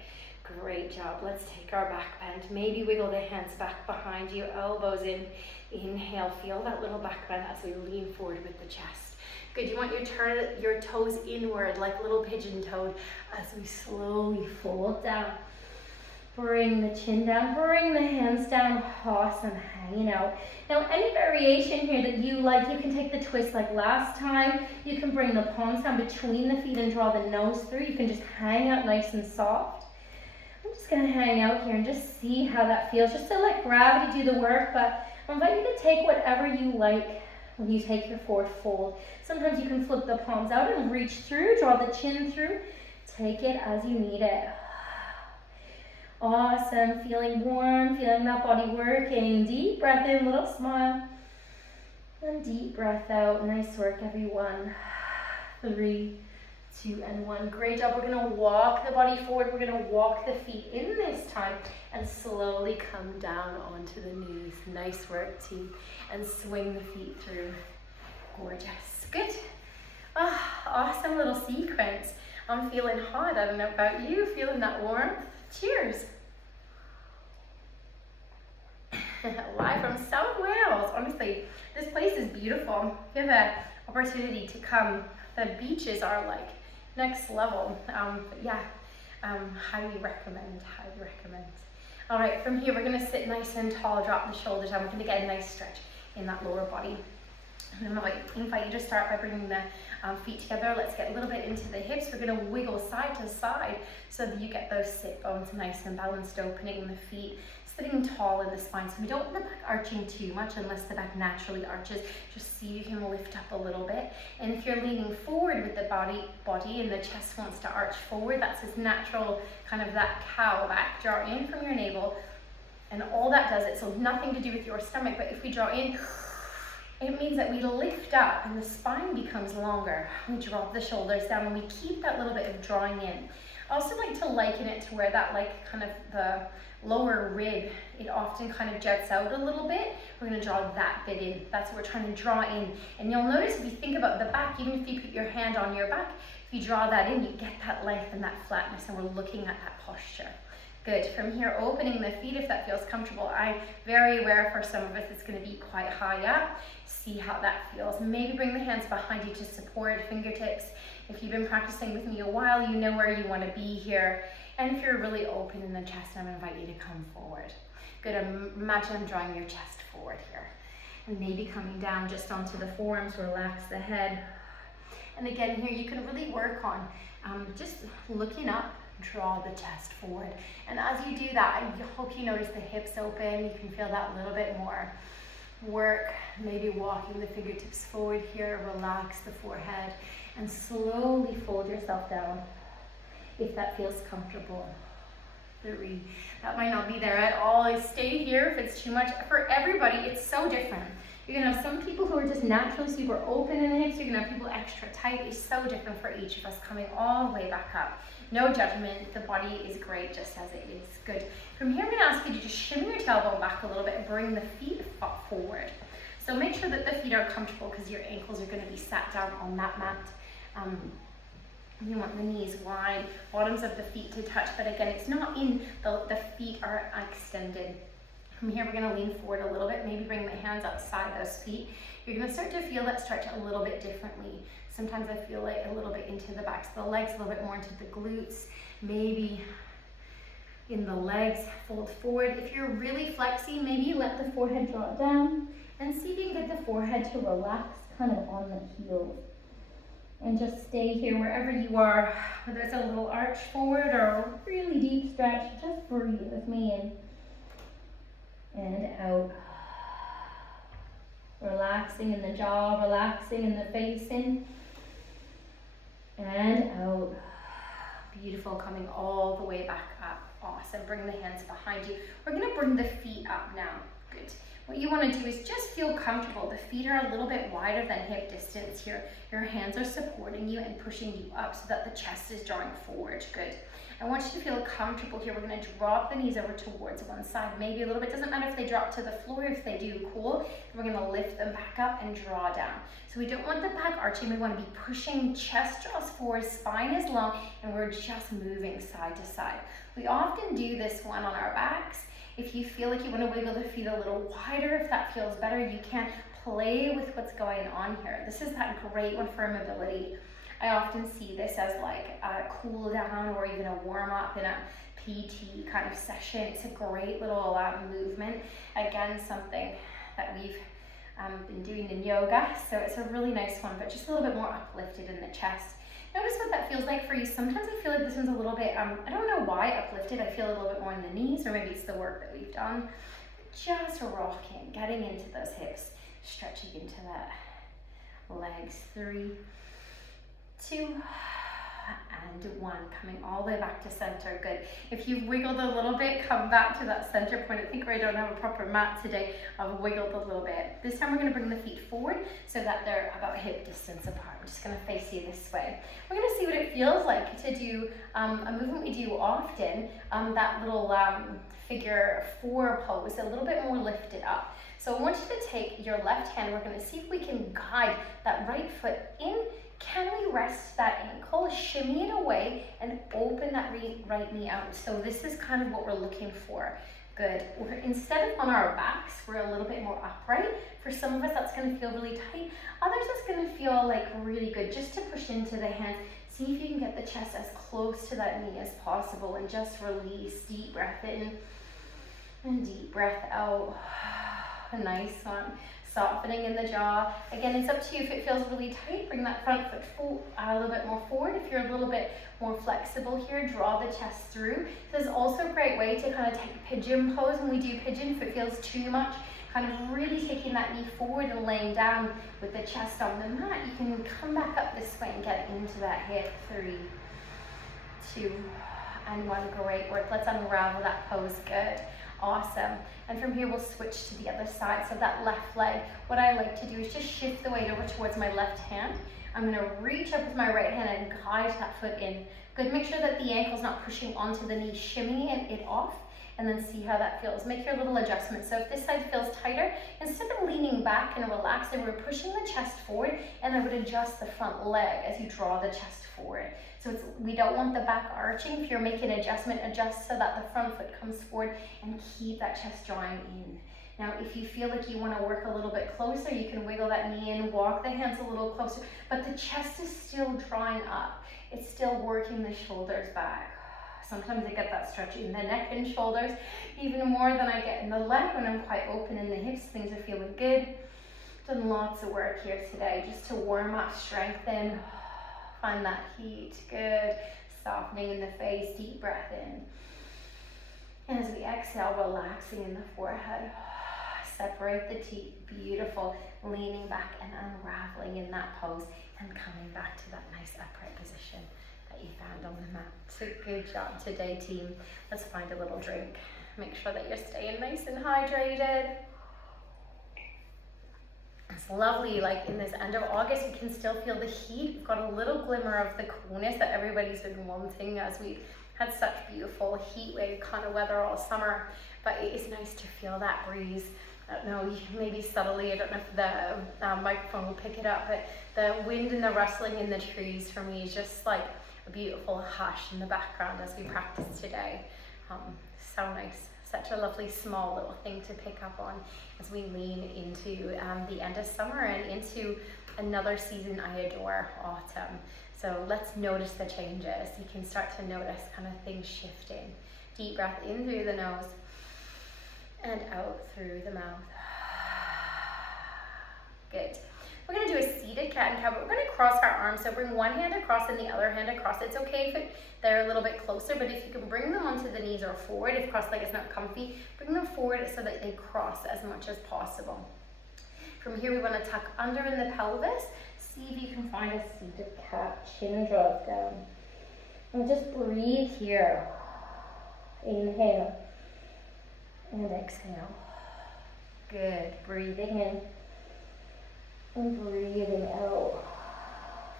Great job. Let's take our back bend. Maybe wiggle the hands back behind you, elbows in. Inhale, feel that little back bend as we lean forward with the chest. Good. You want your toes inward, like little pigeon-toed, as we slowly fold down. Bring the chin down, bring the hands down. Awesome, hanging out. Now, any variation here that you like, you can take the twist like last time. You can bring the palms down between the feet and draw the nose through. You can just hang out nice and soft. I'm just going to hang out here and just see how that feels, just to let gravity do the work, but I invite you to take whatever you like when you take your forward fold. Sometimes you can flip the palms out and reach through, draw the chin through. Take it as you need it. Awesome, feeling warm, feeling that body working. Deep breath in, little smile. And deep breath out. Nice work, everyone. 3, 2, and 1. Great job. We're going to walk the body forward. We're going to walk the feet in this time and slowly come down onto the knees. Nice work, team. And swing the feet through. Gorgeous. Good. Awesome little sequence. I'm feeling hot. I don't know about you. Feeling that warmth? Cheers. Live from South Wales. Honestly, this place is beautiful. If you have an opportunity to come, the beaches are like next level. Highly recommend. All right, from here we're going to sit nice and tall, drop the shoulders down. We're going to get a nice stretch in that lower body. And I invite you to start by bringing the feet together. Let's get a little bit into the hips. We're going to wiggle side to side so that you get those sit bones nice and balanced, opening the feet. sitting tall in the spine. So we don't want the back arching too much unless the back naturally arches. Just see if you can lift up a little bit. And if you're leaning forward with the body and the chest wants to arch forward, that's this natural kind of that cow back. Draw in from your navel. And all that does, it's nothing to do with your stomach, but if we draw in, it means that we lift up and the spine becomes longer. We drop the shoulders down and we keep that little bit of drawing in. I also like to liken it to where that like kind of the lower rib, it often kind of jets out a little bit. We're gonna draw that bit in. That's what we're trying to draw in. And you'll notice if you think about the back, even if you put your hand on your back, if you draw that in, you get that length and that flatness, and we're looking at that posture. Good. From here, opening the feet if that feels comfortable. I'm very aware for some of us it's going to be quite high up. See how that feels. Maybe bring the hands behind you to support fingertips. If you've been practicing with me a while, you know where you want to be here. And if you're really open in the chest, I'm going to invite you to come forward. Good. Imagine I'm drawing your chest forward here. And maybe coming down just onto the forearms, relax the head. And again, here you can really work on just looking up. Draw the chest forward, and as you do that, I hope you notice the hips open. You can feel that little bit more work. Maybe walking the fingertips forward here. Relax the forehead and slowly fold yourself down if that feels comfortable. 3. That might not be there at all. Stay here if it's too much. For everybody, it's so different. You're gonna have some people who are just naturally super open in the hips. You're gonna have people extra tight. It's so different for each of us, coming all the way back up. No judgment, the body is great just as it is. Good. From here, I'm gonna ask you to just shimmy your tailbone back a little bit and bring the feet up forward. So make sure that the feet are comfortable because your ankles are gonna be sat down on that mat. You want the knees wide, bottoms of the feet to touch, but again, it's not in, the feet are extended. From here, we're gonna lean forward a little bit, maybe bring the hands outside those feet. You're gonna start to feel that stretch a little bit differently. Sometimes I feel like a little bit into the backs of the legs, a little bit more into the glutes, maybe in the legs, fold forward. If you're really flexy, maybe let the forehead drop down and see if you can get the forehead to relax kind of on the heels. And just stay here wherever you are, whether it's a little arch forward or a really deep stretch, just breathe with me in and out. Relaxing in the jaw, relaxing in the face in and out. Beautiful, coming all the way back up. Awesome, bring the hands behind you. We're gonna bring the feet up now. Good. What you wanna do is just feel comfortable. The feet are a little bit wider than hip distance here. Your hands are supporting you and pushing you up so that the chest is drawing forward. Good. I want you to feel comfortable here. We're gonna drop the knees over towards one side, maybe a little bit. Doesn't matter if they drop to the floor, if they do, cool. We're gonna lift them back up and draw down. So we don't want the back arching, we wanna be pushing, chest draws forward, spine is long, and we're just moving side to side. We often do this one on our backs. If you feel like you wanna wiggle the feet a little wider, if that feels better, you can play with what's going on here. This is that great one for mobility. I often see this as like a cool down or even a warm up in a PT kind of session. It's a great little movement. Again, something that we've been doing in yoga. So it's a really nice one, but just a little bit more uplifted in the chest. Notice what that feels like for you. Sometimes I feel like this one's a little bit, I don't know why uplifted. I feel a little bit more in the knees, or maybe it's the work that we've done. Just rocking, getting into those hips, stretching into that legs. 3, 2, and 1. Coming all the way back to center. Good. If you've wiggled a little bit, come back to that center point. I think I don't have a proper mat today. I've wiggled a little bit. This time we're going to bring the feet forward so that they're about hip distance apart. I'm just going to face you this way. We're going to see what it feels like to do a movement we do often, that little figure 4 pose, a little bit more lifted up. So I want you to take your left hand. We're going to see if we can guide that right foot in. Can we rest that ankle, shimmy it away, and open that right knee out? So this is kind of what we're looking for. Good. Instead of on our backs, we're a little bit more upright. For some of us, that's going to feel really tight. Others, it's going to feel like really good. Just to push into the hands. See if you can get the chest as close to that knee as possible, and just release. Deep breath in and deep breath out. A nice one. Softening in the jaw. Again, it's up to you. If it feels really tight, bring that front foot a little bit more forward. If you're a little bit more flexible here, draw the chest through. This is also a great way to kind of take pigeon pose when we do pigeon. If it feels too much, kind of really taking that knee forward and laying down with the chest on the mat. You can come back up this way and get into that hip. 3, 2, and 1. Great work. Let's unravel that pose. Good. Awesome. And from here, we'll switch to the other side. So that left leg, what I like to do is just shift the weight over towards my left hand. I'm going to reach up with my right hand and guide that foot in. Good. Make sure that the ankle's not pushing onto the knee, shimmying it off, and then see how that feels. Make your little adjustment. So if this side feels tighter, instead of leaning back and relaxing, we're pushing the chest forward, and I would adjust the front leg as you draw the chest forward. So we don't want the back arching. If you're making an adjustment, adjust so that the front foot comes forward and keep that chest drawing in. Now, if you feel like you want to work a little bit closer, you can wiggle that knee in, walk the hands a little closer, but the chest is still drawing up. It's still working the shoulders back. Sometimes I get that stretch in the neck and shoulders, even more than I get in the leg when I'm quite open in the hips. Things are feeling good. Done lots of work here today just to warm up, strengthen, find that heat. Good. Softening in the face, deep breath in. And as we exhale, relaxing in the forehead. Separate the teeth. Beautiful. Leaning back and unraveling in that pose and coming back to that nice upright position that you found on the mat. So good job today, team. Let's find a little drink. Make sure that you're staying nice and hydrated. It's lovely, like in this end of August, we can still feel the heat. We've got a little glimmer of the coolness that everybody's been wanting as we had such beautiful heat wave kind of weather all summer. But it is nice to feel that breeze. I don't know, maybe subtly, I don't know if the microphone will pick it up, but the wind and the rustling in the trees for me is just like a beautiful hush in the background as we practice today. So nice. Such a lovely small little thing to pick up on as we lean into the end of summer and into another season I adore, autumn. So let's notice the changes. You can start to notice kind of things shifting. Deep breath in through the nose and out through the mouth. Good. We're going to do a seated cat and cow, but we're going to cross our arms. So bring one hand across and the other hand across. It's okay if they're a little bit closer, but if you can bring them onto the knees or forward, if cross-legged is not comfy, bring them forward so that they cross as much as possible. From here, we want to tuck under in the pelvis. See if you can find a seated cat. Chin drop down. And just breathe here. Inhale. And exhale. Good. Breathing in. And breathing out.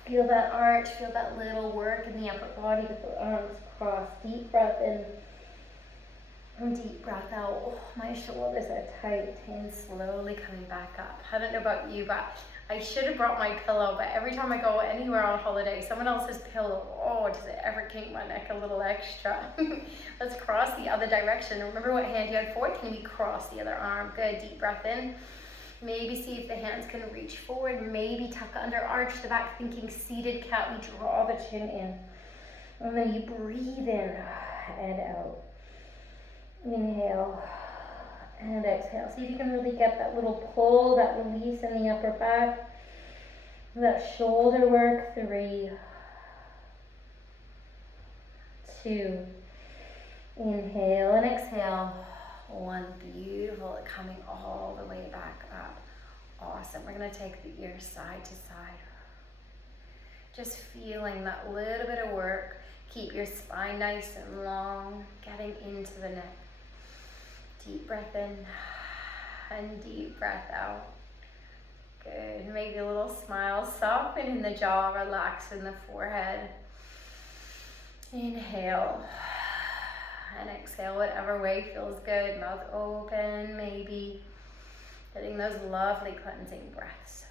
Feel that arch, feel that little work in the upper body with the arms crossed. Deep breath in and deep breath out. Oh, my shoulders are tight and slowly coming back up. I don't know about you, but I should have brought my pillow, but every time I go anywhere on holiday, someone else's pillow, oh, does it ever kink my neck a little extra? Let's cross the other direction. Remember what hand you had forward? Can we cross the other arm? Good. Deep breath in. Maybe see if the hands can reach forward. Maybe tuck under, arch the back, thinking seated cat. We draw the chin in. And then you breathe in and out. Inhale and exhale. See if you can really get that little pull, that release in the upper back. That shoulder work. 3, 2. Inhale and exhale. 1, beautiful, coming all the way back up. Awesome. We're going to take the ears side to side. Just feeling that little bit of work. Keep your spine nice and long, getting into the neck. Deep breath in and deep breath out. Good. Maybe a little smile. Soften in the jaw, relax in the forehead. Inhale. And exhale whatever way feels good. Mouth open, maybe. Getting those lovely cleansing breaths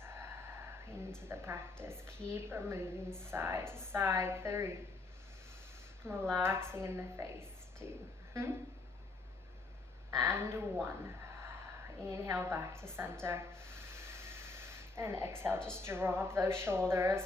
into the practice. Keep moving side to side. 3. Relaxing in the face. 2. And 1. Inhale back to center. And exhale, just drop those shoulders.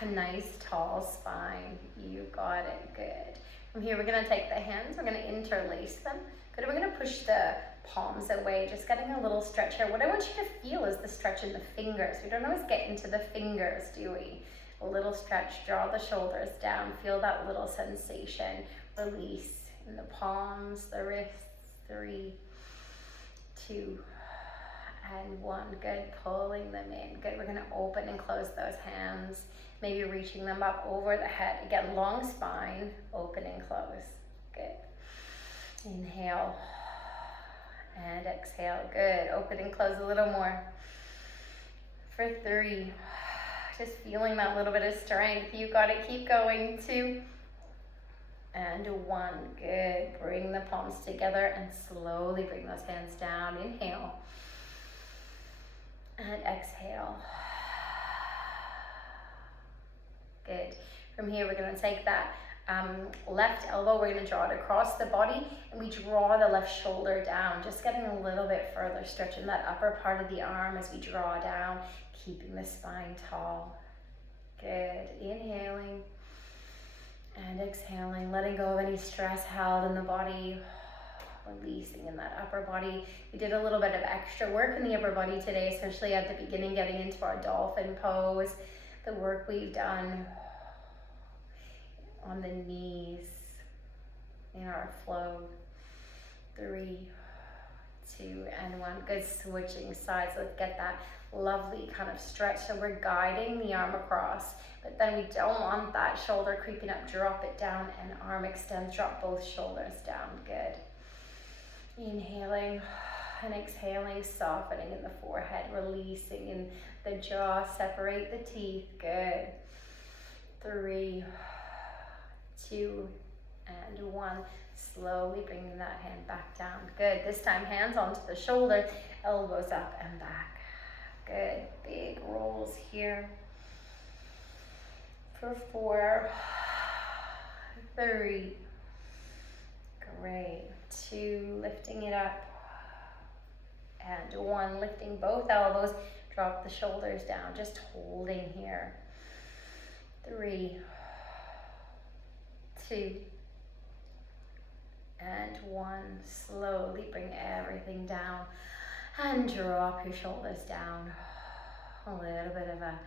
A nice tall spine. You got it. Good. From here, we're going to take the hands, we're going to interlace them. Good, we're going to push the palms away, just getting a little stretch here. What I want you to feel is the stretch in the fingers. We don't always get into the fingers, do we? A little stretch, draw the shoulders down, feel that little sensation. Release in the palms, the wrists. 3, 2, and 1. Good, pulling them in. Good, we're gonna open and close those hands. Maybe reaching them up over the head. Again, long spine, open and close. Good. Inhale and exhale. Good, open and close a little more. For 3, just feeling that little bit of strength. You got it, keep going. 2, and 1. Good. Bring the palms together and slowly bring those hands down. Inhale and exhale. Good. From here, we're going to take that left elbow, we're going to draw it across the body, and we draw the left shoulder down, just getting a little bit further, stretching that upper part of the arm as we draw down, keeping the spine tall. Good. Inhaling and exhaling, letting go of any stress held in the body, releasing in that upper body. We did a little bit of extra work in the upper body today, especially at the beginning, getting into our dolphin pose. The work we've done on the knees in our flow. 3, 2, and 1. Good, switching sides. Let's get that lovely kind of stretch. So we're guiding the arm across, but then we don't want that shoulder creeping up. Drop it down and arm extends. Drop both shoulders down. Good. Inhaling and exhaling, softening in the forehead, releasing in the jaw. Separate the teeth. Good. 3, 2, and 1. Slowly bringing that hand back down. Good. This time, hands onto the shoulder, elbows up and back. Good. Big rolls here. For 4, 3, great. 2, lifting it up, and 1, lifting both elbows. Drop the shoulders down, just holding here. 3, 2, and 1. Slowly bring everything down and drop your shoulders down. A little bit of a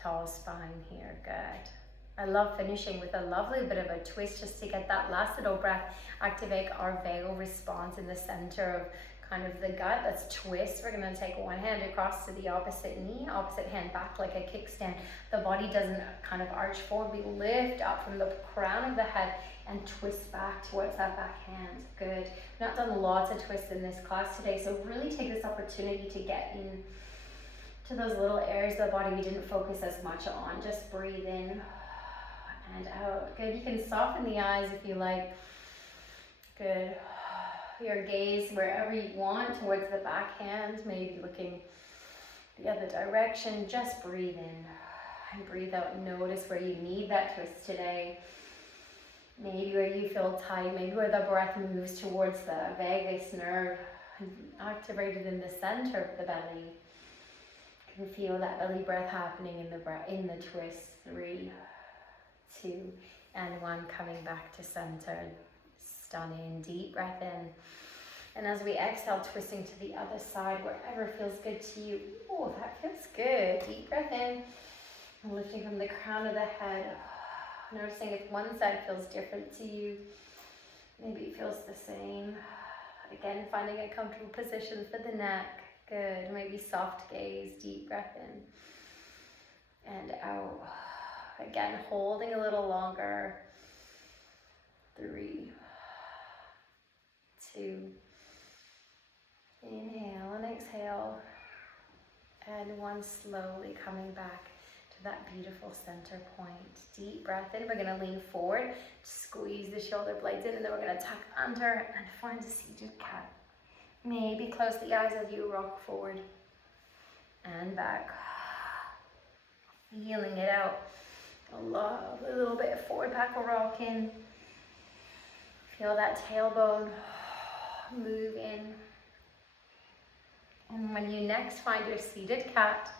tall spine here. Good. I love finishing with a lovely bit of a twist, just to get that last little breath, activate our vagal response in the center of kind of the gut. Let's twist. We're going to take one hand across to the opposite knee, opposite hand back like a kickstand. The body doesn't kind of arch forward. We lift up from the crown of the head and twist back towards that back hand. Good. We've not done lots of twists in this class today, so really take this opportunity to get in to those little areas of the body we didn't focus as much on. Just breathe in and out. Good. You can soften the eyes if you like. Good. Your gaze wherever you want, towards the back hand, maybe looking the other direction. Just breathe in and breathe out. Notice where you need that twist today. Maybe where you feel tight, maybe where the breath moves towards the vagus nerve, activated in the center of the belly. You can feel that belly breath happening in the twist. 3, 2, and 1. Coming back to center. Stunning. Deep breath in. And as we exhale, twisting to the other side, wherever feels good to you. Oh, that feels good. Deep breath in. And lifting from the crown of the head. Noticing if one side feels different to you. Maybe it feels the same. Again, finding a comfortable position for the neck. Good. Maybe soft gaze. Deep breath in. And out. Again, holding a little longer. 3, 2, inhale and exhale, and 1, slowly coming back to that beautiful center point. Deep breath in. We're going to lean forward, squeeze the shoulder blades in, and then we're going to tuck under and find a seated cat. Maybe close the eyes as you rock forward and back. Feeling it out. A little bit of forward pack or rock in. Feel that tailbone move in. And when you next find your seated cat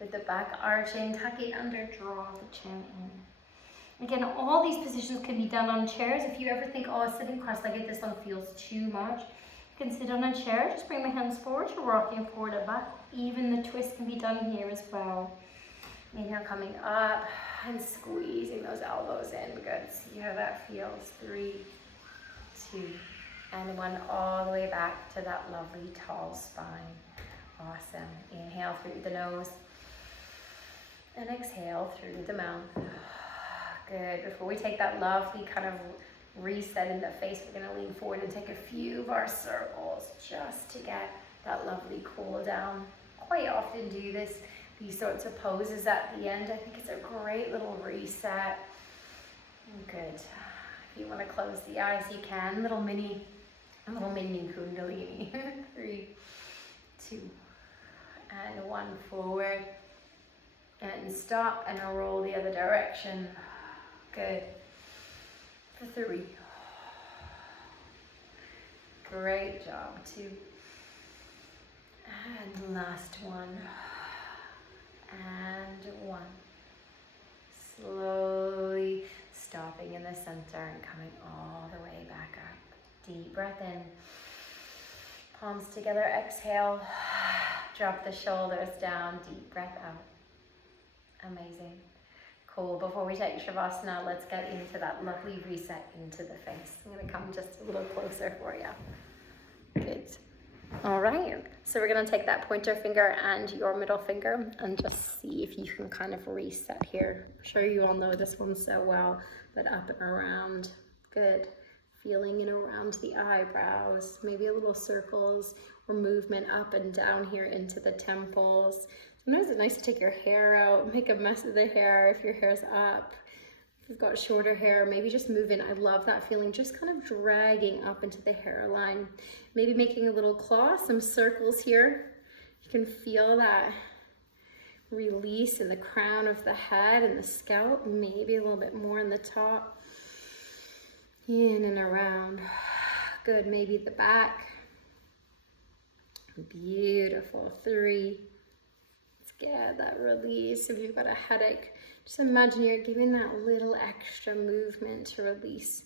with the back arching, tuck it under, draw the chin in. Again, all these positions can be done on chairs. If you ever think, oh, sitting cross-legged, this one feels too much, You can sit on a chair, just bring the hands forward, you're rocking forward and back. Even the twist can be done here as well. Inhale, coming up and squeezing those elbows in. Good, see how that feels. 3, 2, and 1, all the way back to that lovely tall spine. Awesome. Inhale through the nose and exhale through the mouth. Good. Before we take that lovely kind of reset in the face, we're going to lean forward and take a few of our circles just to get that lovely cool down. Quite often do these sorts of poses at the end. I think it's a great little reset. Good. If you want to close the eyes, you can. Little mini Kundalini. 3, 2, and 1, forward. And stop and roll the other direction. Good. For 3. Great job. 2. And last one. And 1. Slowly stopping in the center and coming all the way back up. Deep breath in. Palms together. Exhale. Drop the shoulders down. Deep breath out. Amazing. Cool. Before we take Shavasana, let's get into that lovely reset into the face. I'm going to come just a little closer for you. Good. All right. So we're going to take that pointer finger and your middle finger and just see if you can kind of reset here. I'm sure you all know this one so well, but up and around. Good. Feeling in around the eyebrows, maybe a little circles or movement up and down here into the temples. Sometimes it's nice to take your hair out, make a mess of the hair if your hair's up. If you've got shorter hair, maybe just move in. I love that feeling, just kind of dragging up into the hairline. Maybe making a little claw, some circles here. You can feel that release in the crown of the head and the scalp, maybe a little bit more in the top. In and around. Good, maybe the back. Beautiful. 3. Let's get that release. If you've got a headache, just imagine you're giving that little extra movement to release.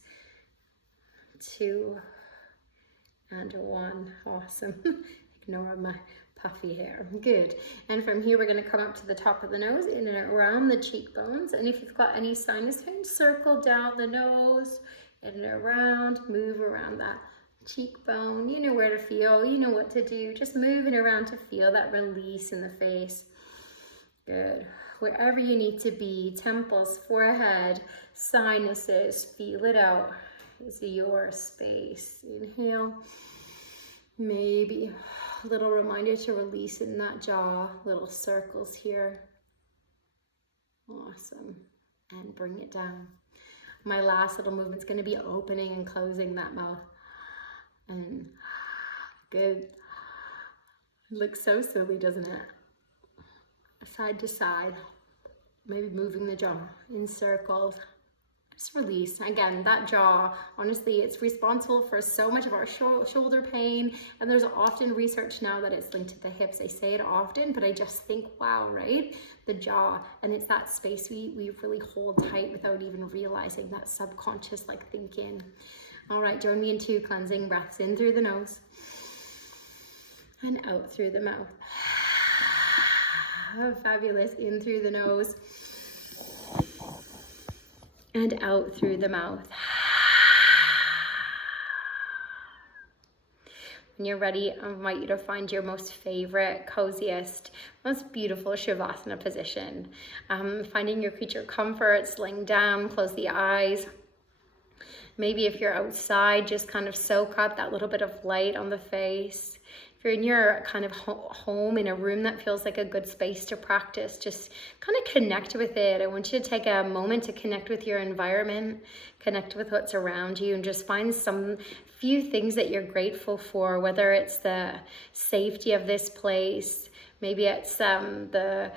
2 and 1. Awesome. Ignore my puffy hair. Good. And from here, we're going to come up to the top of the nose, in and around the cheekbones. And if you've got any sinus pain, circle down the nose, in and around, move around that cheekbone. You know where to feel, you know what to do. Just moving around to feel that release in the face. Good. Wherever you need to be, temples, forehead, sinuses, feel it out. It's your space. Inhale. Maybe a little reminder to release in that jaw, little circles here. Awesome. And bring it down. My last little movement's going to be opening and closing that mouth. And good. Looks so silly, doesn't it? Side to side. Maybe moving the jaw in circles. Just release. Again, that jaw, honestly, it's responsible for so much of our shoulder pain. And there's often research now that it's linked to the hips. I say it often, but I just think, wow, right? The jaw, and it's that space we really hold tight without even realizing that subconscious like thinking. All right, join me in 2 cleansing breaths. In through the nose and out through the mouth. Oh, fabulous. In through the nose and out through the mouth. When you're ready, I invite you to find your most favorite, coziest, most beautiful Shavasana position. Finding your creature comforts, laying down, close the eyes. Maybe if you're outside, just kind of soak up that little bit of light on the face. If you're in your kind of home, in a room that feels like a good space to practice, just kind of connect with it. I want you to take a moment to connect with your environment, connect with what's around you, and just find some few things that you're grateful for, whether it's the safety of this place, maybe it's the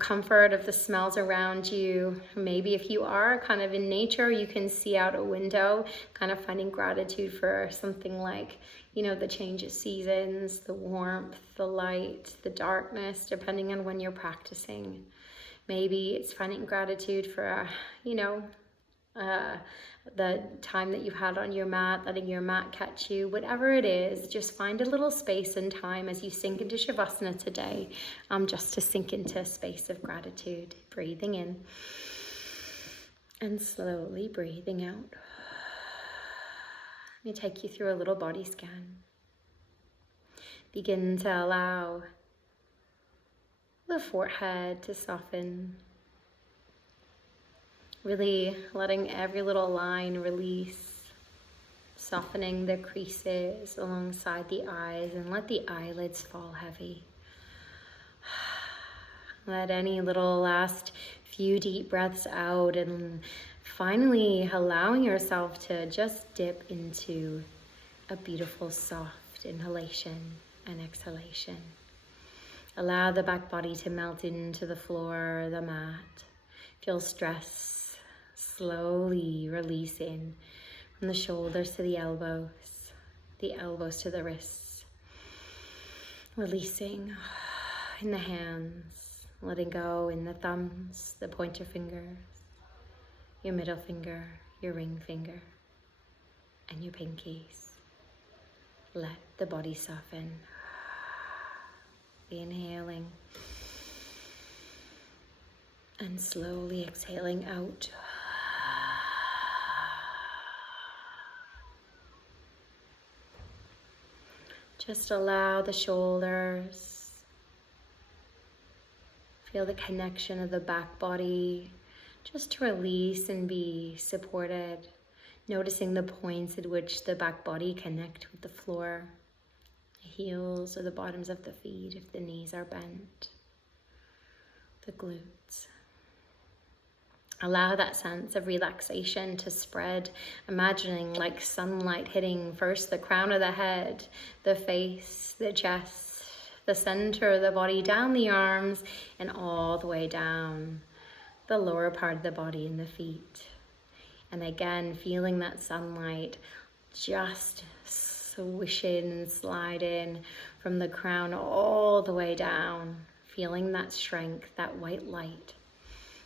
comfort of the smells around you. Maybe if you are kind of in nature, you can see out a window, kind of finding gratitude for something like, the change of seasons, the warmth, the light, the darkness, depending on when you're practicing. Maybe it's finding gratitude for, the time that you've had on your mat, letting your mat catch you, whatever it is, just find a little space and time as you sink into Shavasana today, just to sink into a space of gratitude, breathing in and slowly breathing out. Let me take you through a little body scan. Begin to allow the forehead to soften, really letting every little line release, softening the creases alongside the eyes, and let the eyelids fall heavy. Let any little last few deep breaths out, and finally allowing yourself to just dip into a beautiful soft inhalation and exhalation. Allow the back body to melt into the floor, the mat. Feel stress slowly releasing from the shoulders to the elbows to the wrists. Releasing in the hands, letting go in the thumbs, the pointer fingers, your middle finger, your ring finger, and your pinkies. Let the body soften. Inhaling and slowly exhaling out. Just allow the shoulders, feel the connection of the back body, just to release and be supported. Noticing the points at which the back body connect with the floor, the heels or the bottoms of the feet if the knees are bent, the glutes. Allow that sense of relaxation to spread, imagining like sunlight hitting first the crown of the head, the face, the chest, the center of the body, down the arms, and all the way down the lower part of the body and the feet. And again, feeling that sunlight just swishing and sliding from the crown all the way down, feeling that strength, that white light,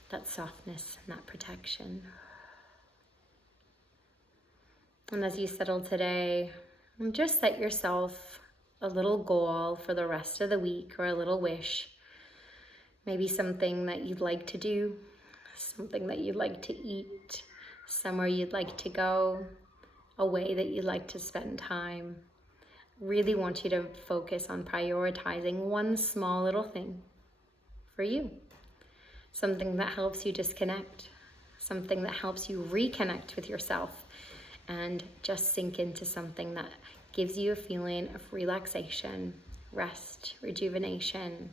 that softness and that protection. And as you settle today, just set yourself a little goal for the rest of the week, or a little wish. Maybe something that you'd like to do, something that you'd like to eat, somewhere you'd like to go, a way that you'd like to spend time. Really want you to focus on prioritizing one small little thing for you. Something that helps you disconnect, something that helps you reconnect with yourself, and just sink into something that gives you a feeling of relaxation, rest, rejuvenation,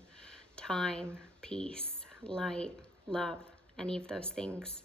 time, peace, light, love, any of those things.